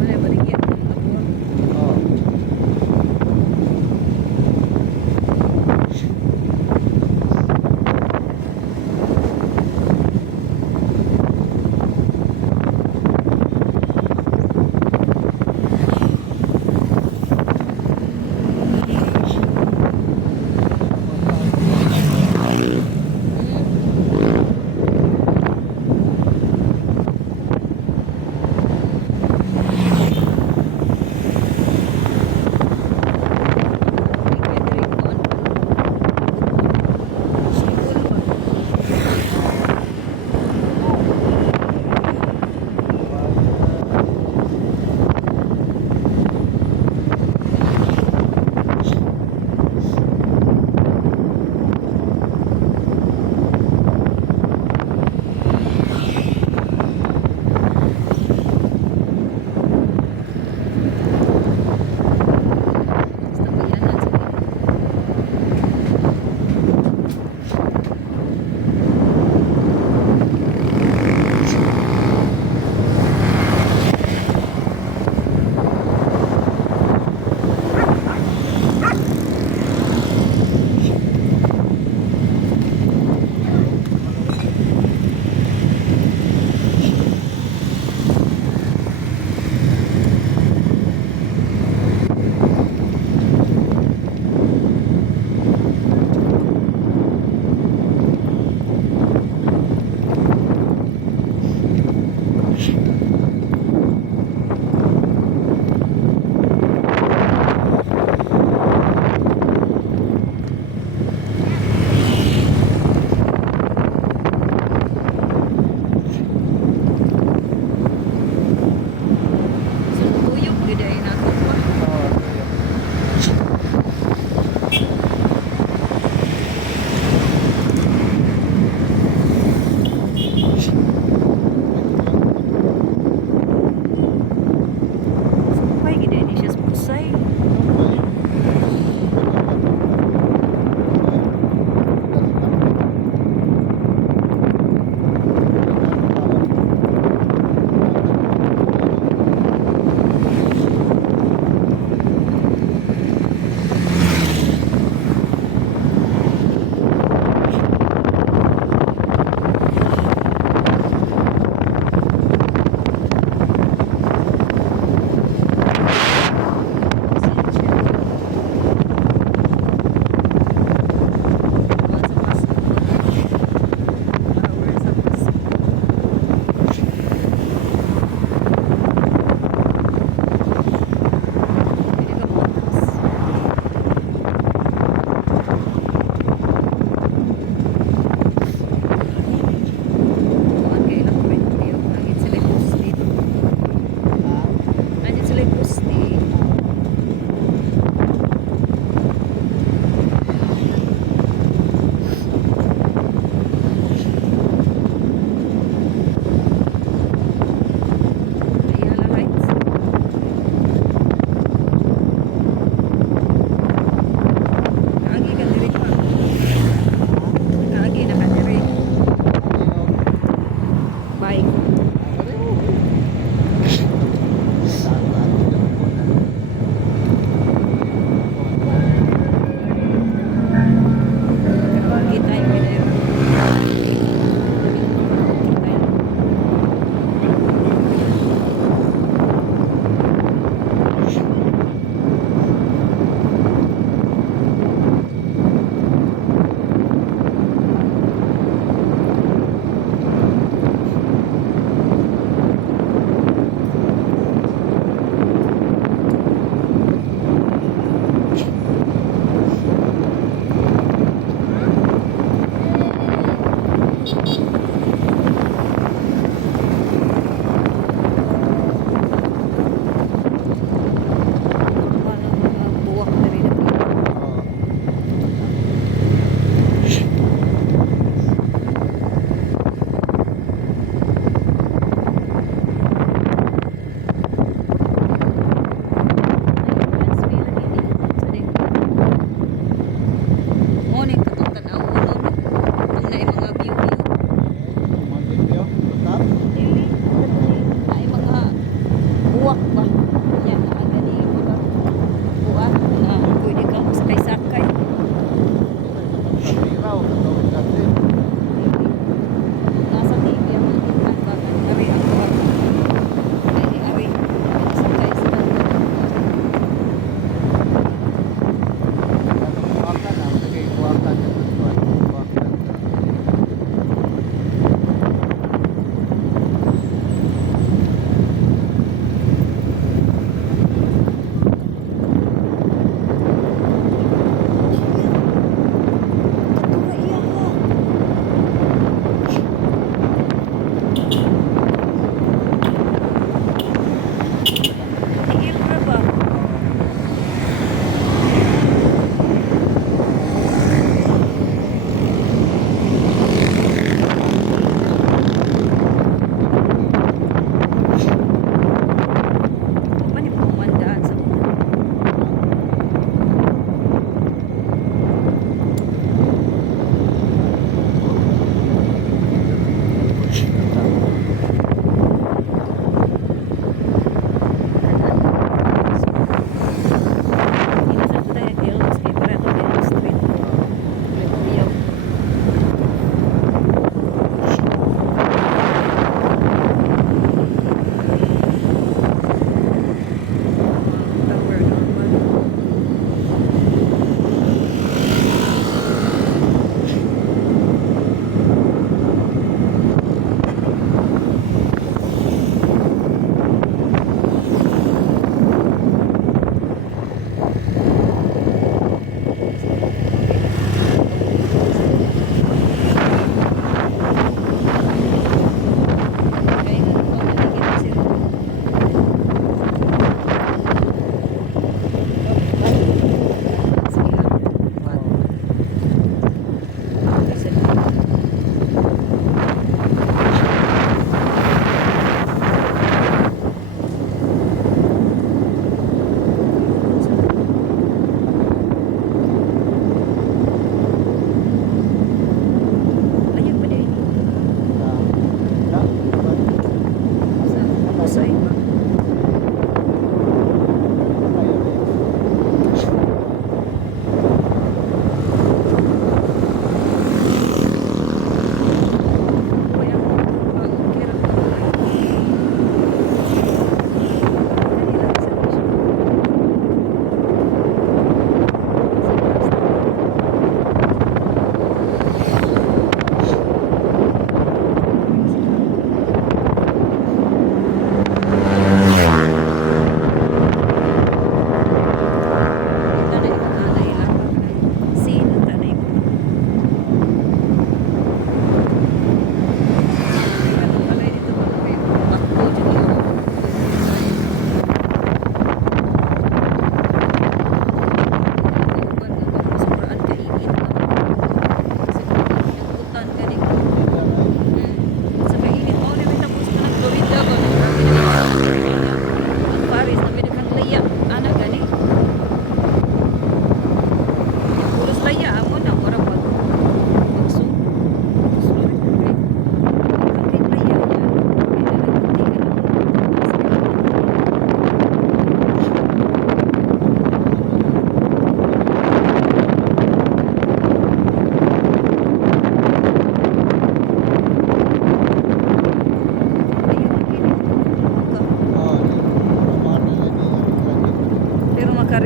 Wala, baligyan. Oh.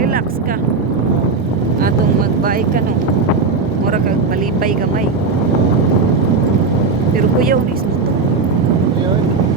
relax ka. Atong magbay ka no. Mura kag malipay gamay. Pero kuyaw ni to. Yun.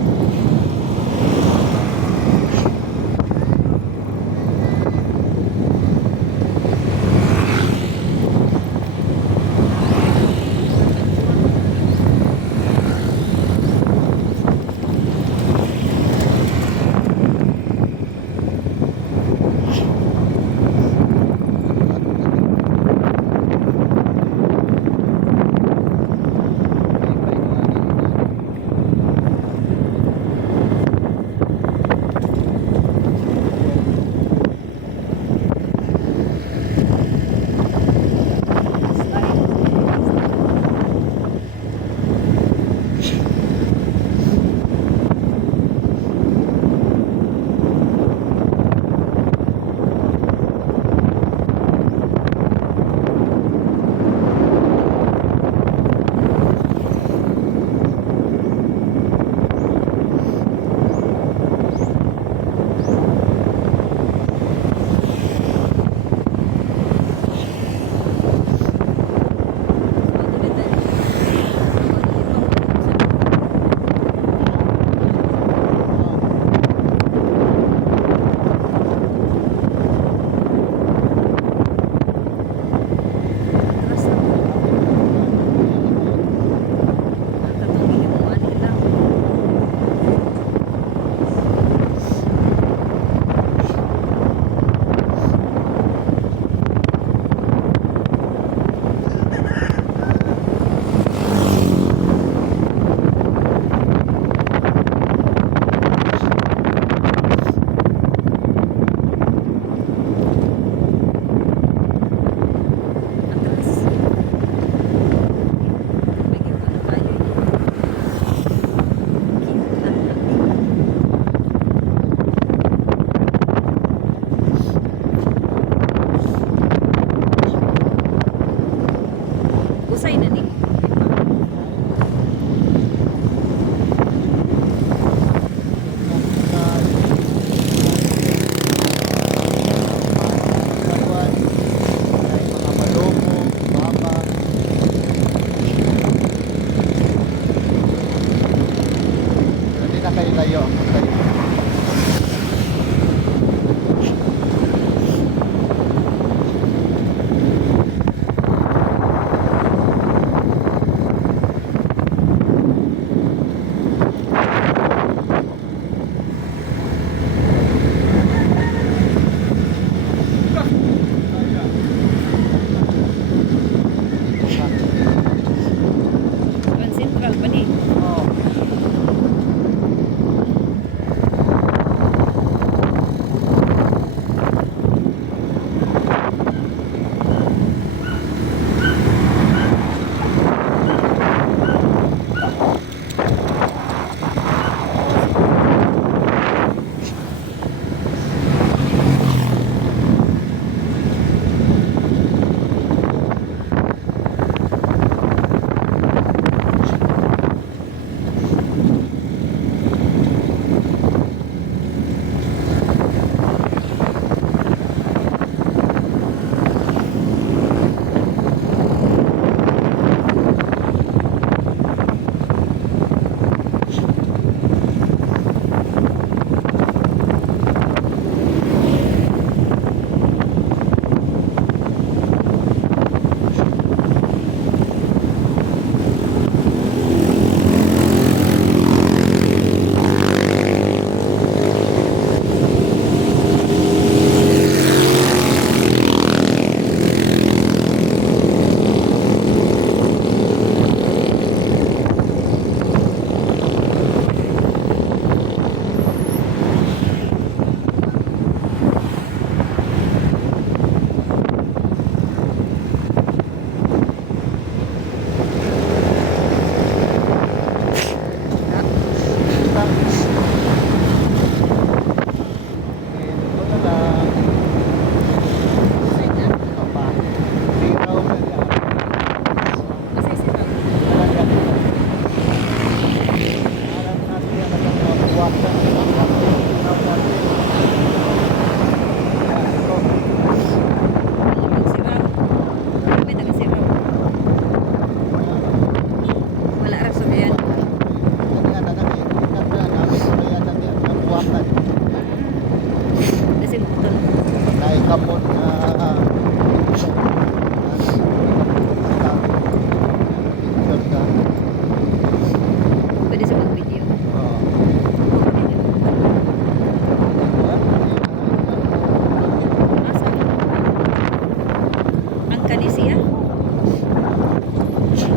kani siya.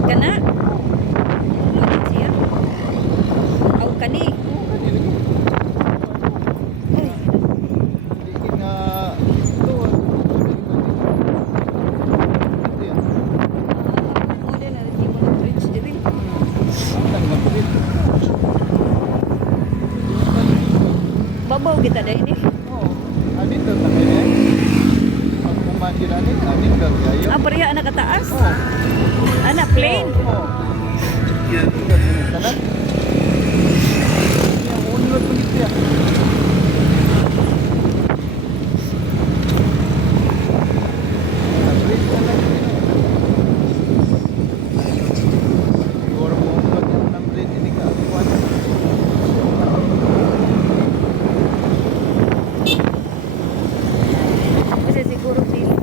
Kana. Mo siya. Aw kani. Ay, Hindi nga ito. mo din na di mo bridge diri. Ang mabilis. Babaw kita dai ni. Oo. Anin daw sa kanya. Pag kumain natin, anin daw kayo. Ah, pareha anak kataas. Oo. Ana plain. Oo. Yan. Tanan. Yang unod begitu ya. Tapi jalan ini. Siguro mo ng plate ini ka. Kuwan. Kasi siguro dili.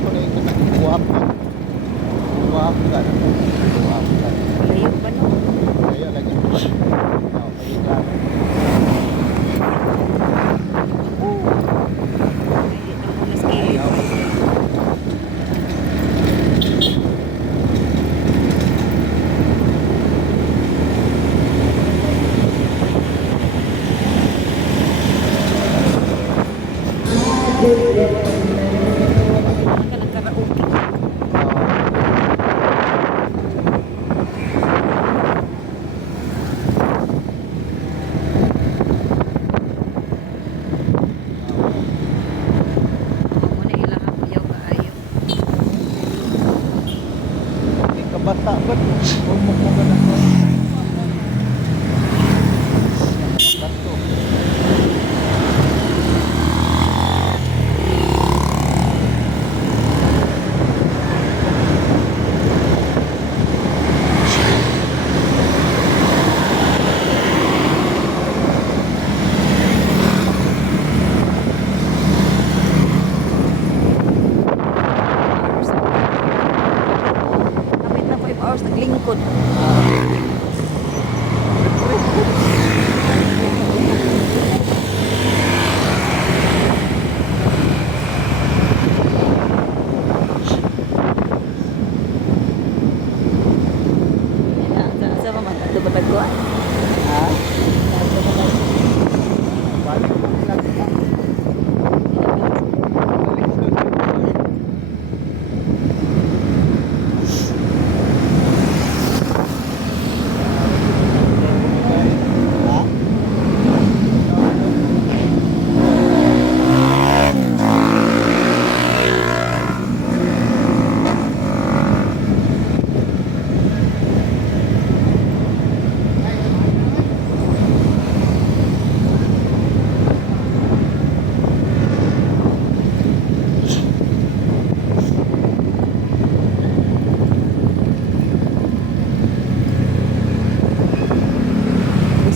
ako na ito na buwakan. Buwakan. Buwakan. Layo pa no. Kaya lagi. May lang. Hindi na muna sa gilid. Ka nagkaraoke. Amo na ilang hapuyaw kaayo. Hindi ka bata ba? Bumok mo ka na ko. Bato. Kapit na 5 hours naglingkod. Sa man ato batagkuan. Ha? Ato ba Balik lang ka.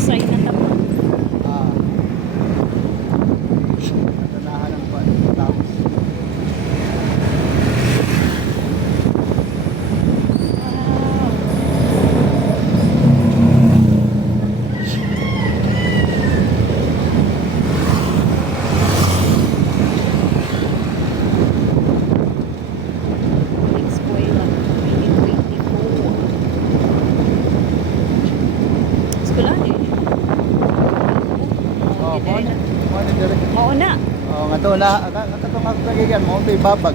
usay na tabo. Natanahan ng tapos. Eskwela 2024. Eskwela ni. Oh, mo na dire. Mao na. Oh, nga to na katong ako kagigan mo toy babag.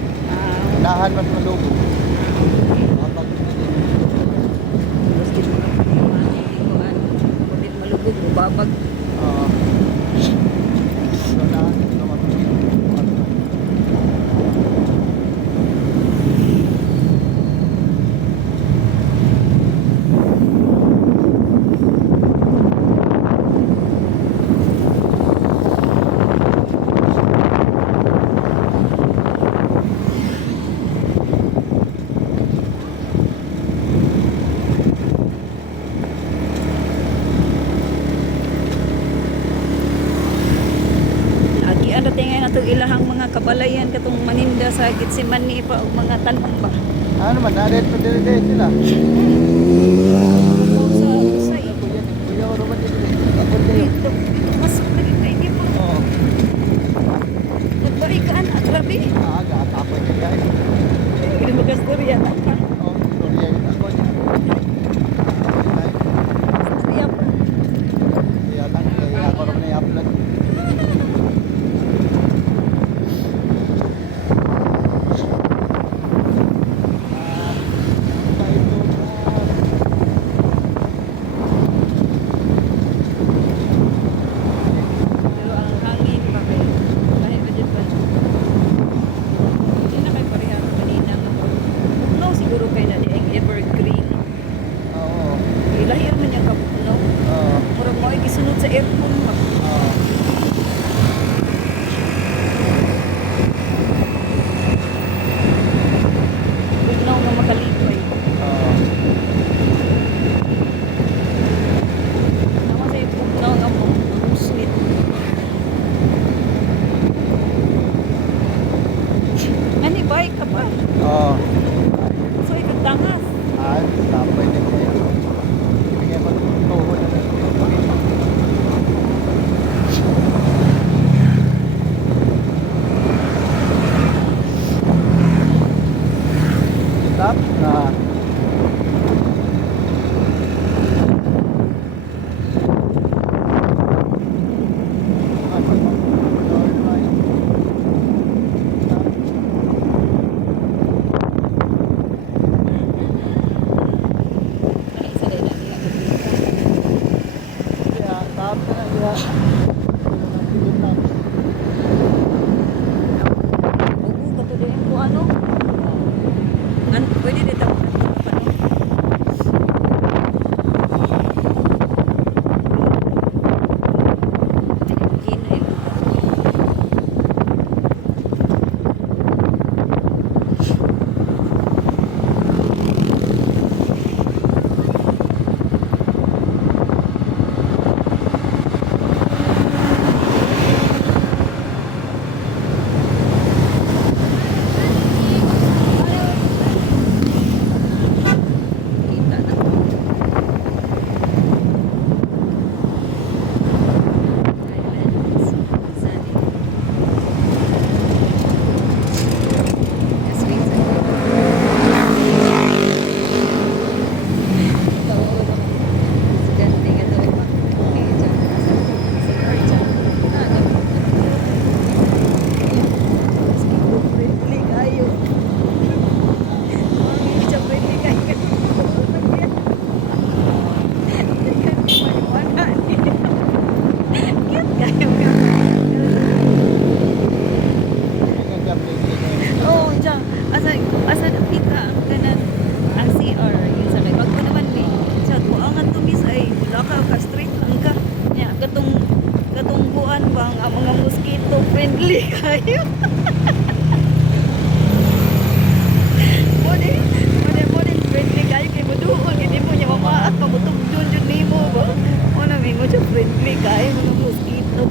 Unahan mas malubog. Babag na din. Gusto mo na kuan. Kulit malugog babag. Oo. So na naman. Lagi ang dating nga itong ilahang mga kabalayan katong maninda sa Gitsimani pa og mga tanong ba. Ano man nadet pa dire sila. Sa usay. Kuya oro man dire. Tapos kayo. Dito mas hindi mo. Oo. Nagbarikaan grabe. Aga tapos guys. Hindi mo kastorya na pa. Oh, sorry ako niya. Kastorya pa. Kaya lang kaya ako rin i-upload. Pero ang hangin pa kay lahi ba dyan ba? Hindi na kay pareha kanina nga. No, si Suway ka pa. Oo. Suway ka tangas. Ay, tapay din kayo. Ibigay mo ng tuhod na lang. Stop na. Ay, sa dala niya. Ya, stop na ya. Oo, katuloyin ko ano. Pwede dito ako kita na. Islands, sunny. Yes, wait. Presidente nga daw ba? Okay, dyan. Si Arjan. Friendly kayo. Ang siya friendly kayo. Cute kayo nga. Oo, dyan. Asa nakita ang kanan ang CR. Yung sa may bag ko naman may. Siya, ang nga tumis ay wala ka straight lang ka. Nya, katong buwan bang ang mga mosquito friendly kayo. Mode friendly kayo kay moduol hindi mo niya mamaat pamutog dun nimo ba. Mo na may mo siya friendly kayo mga mosquito.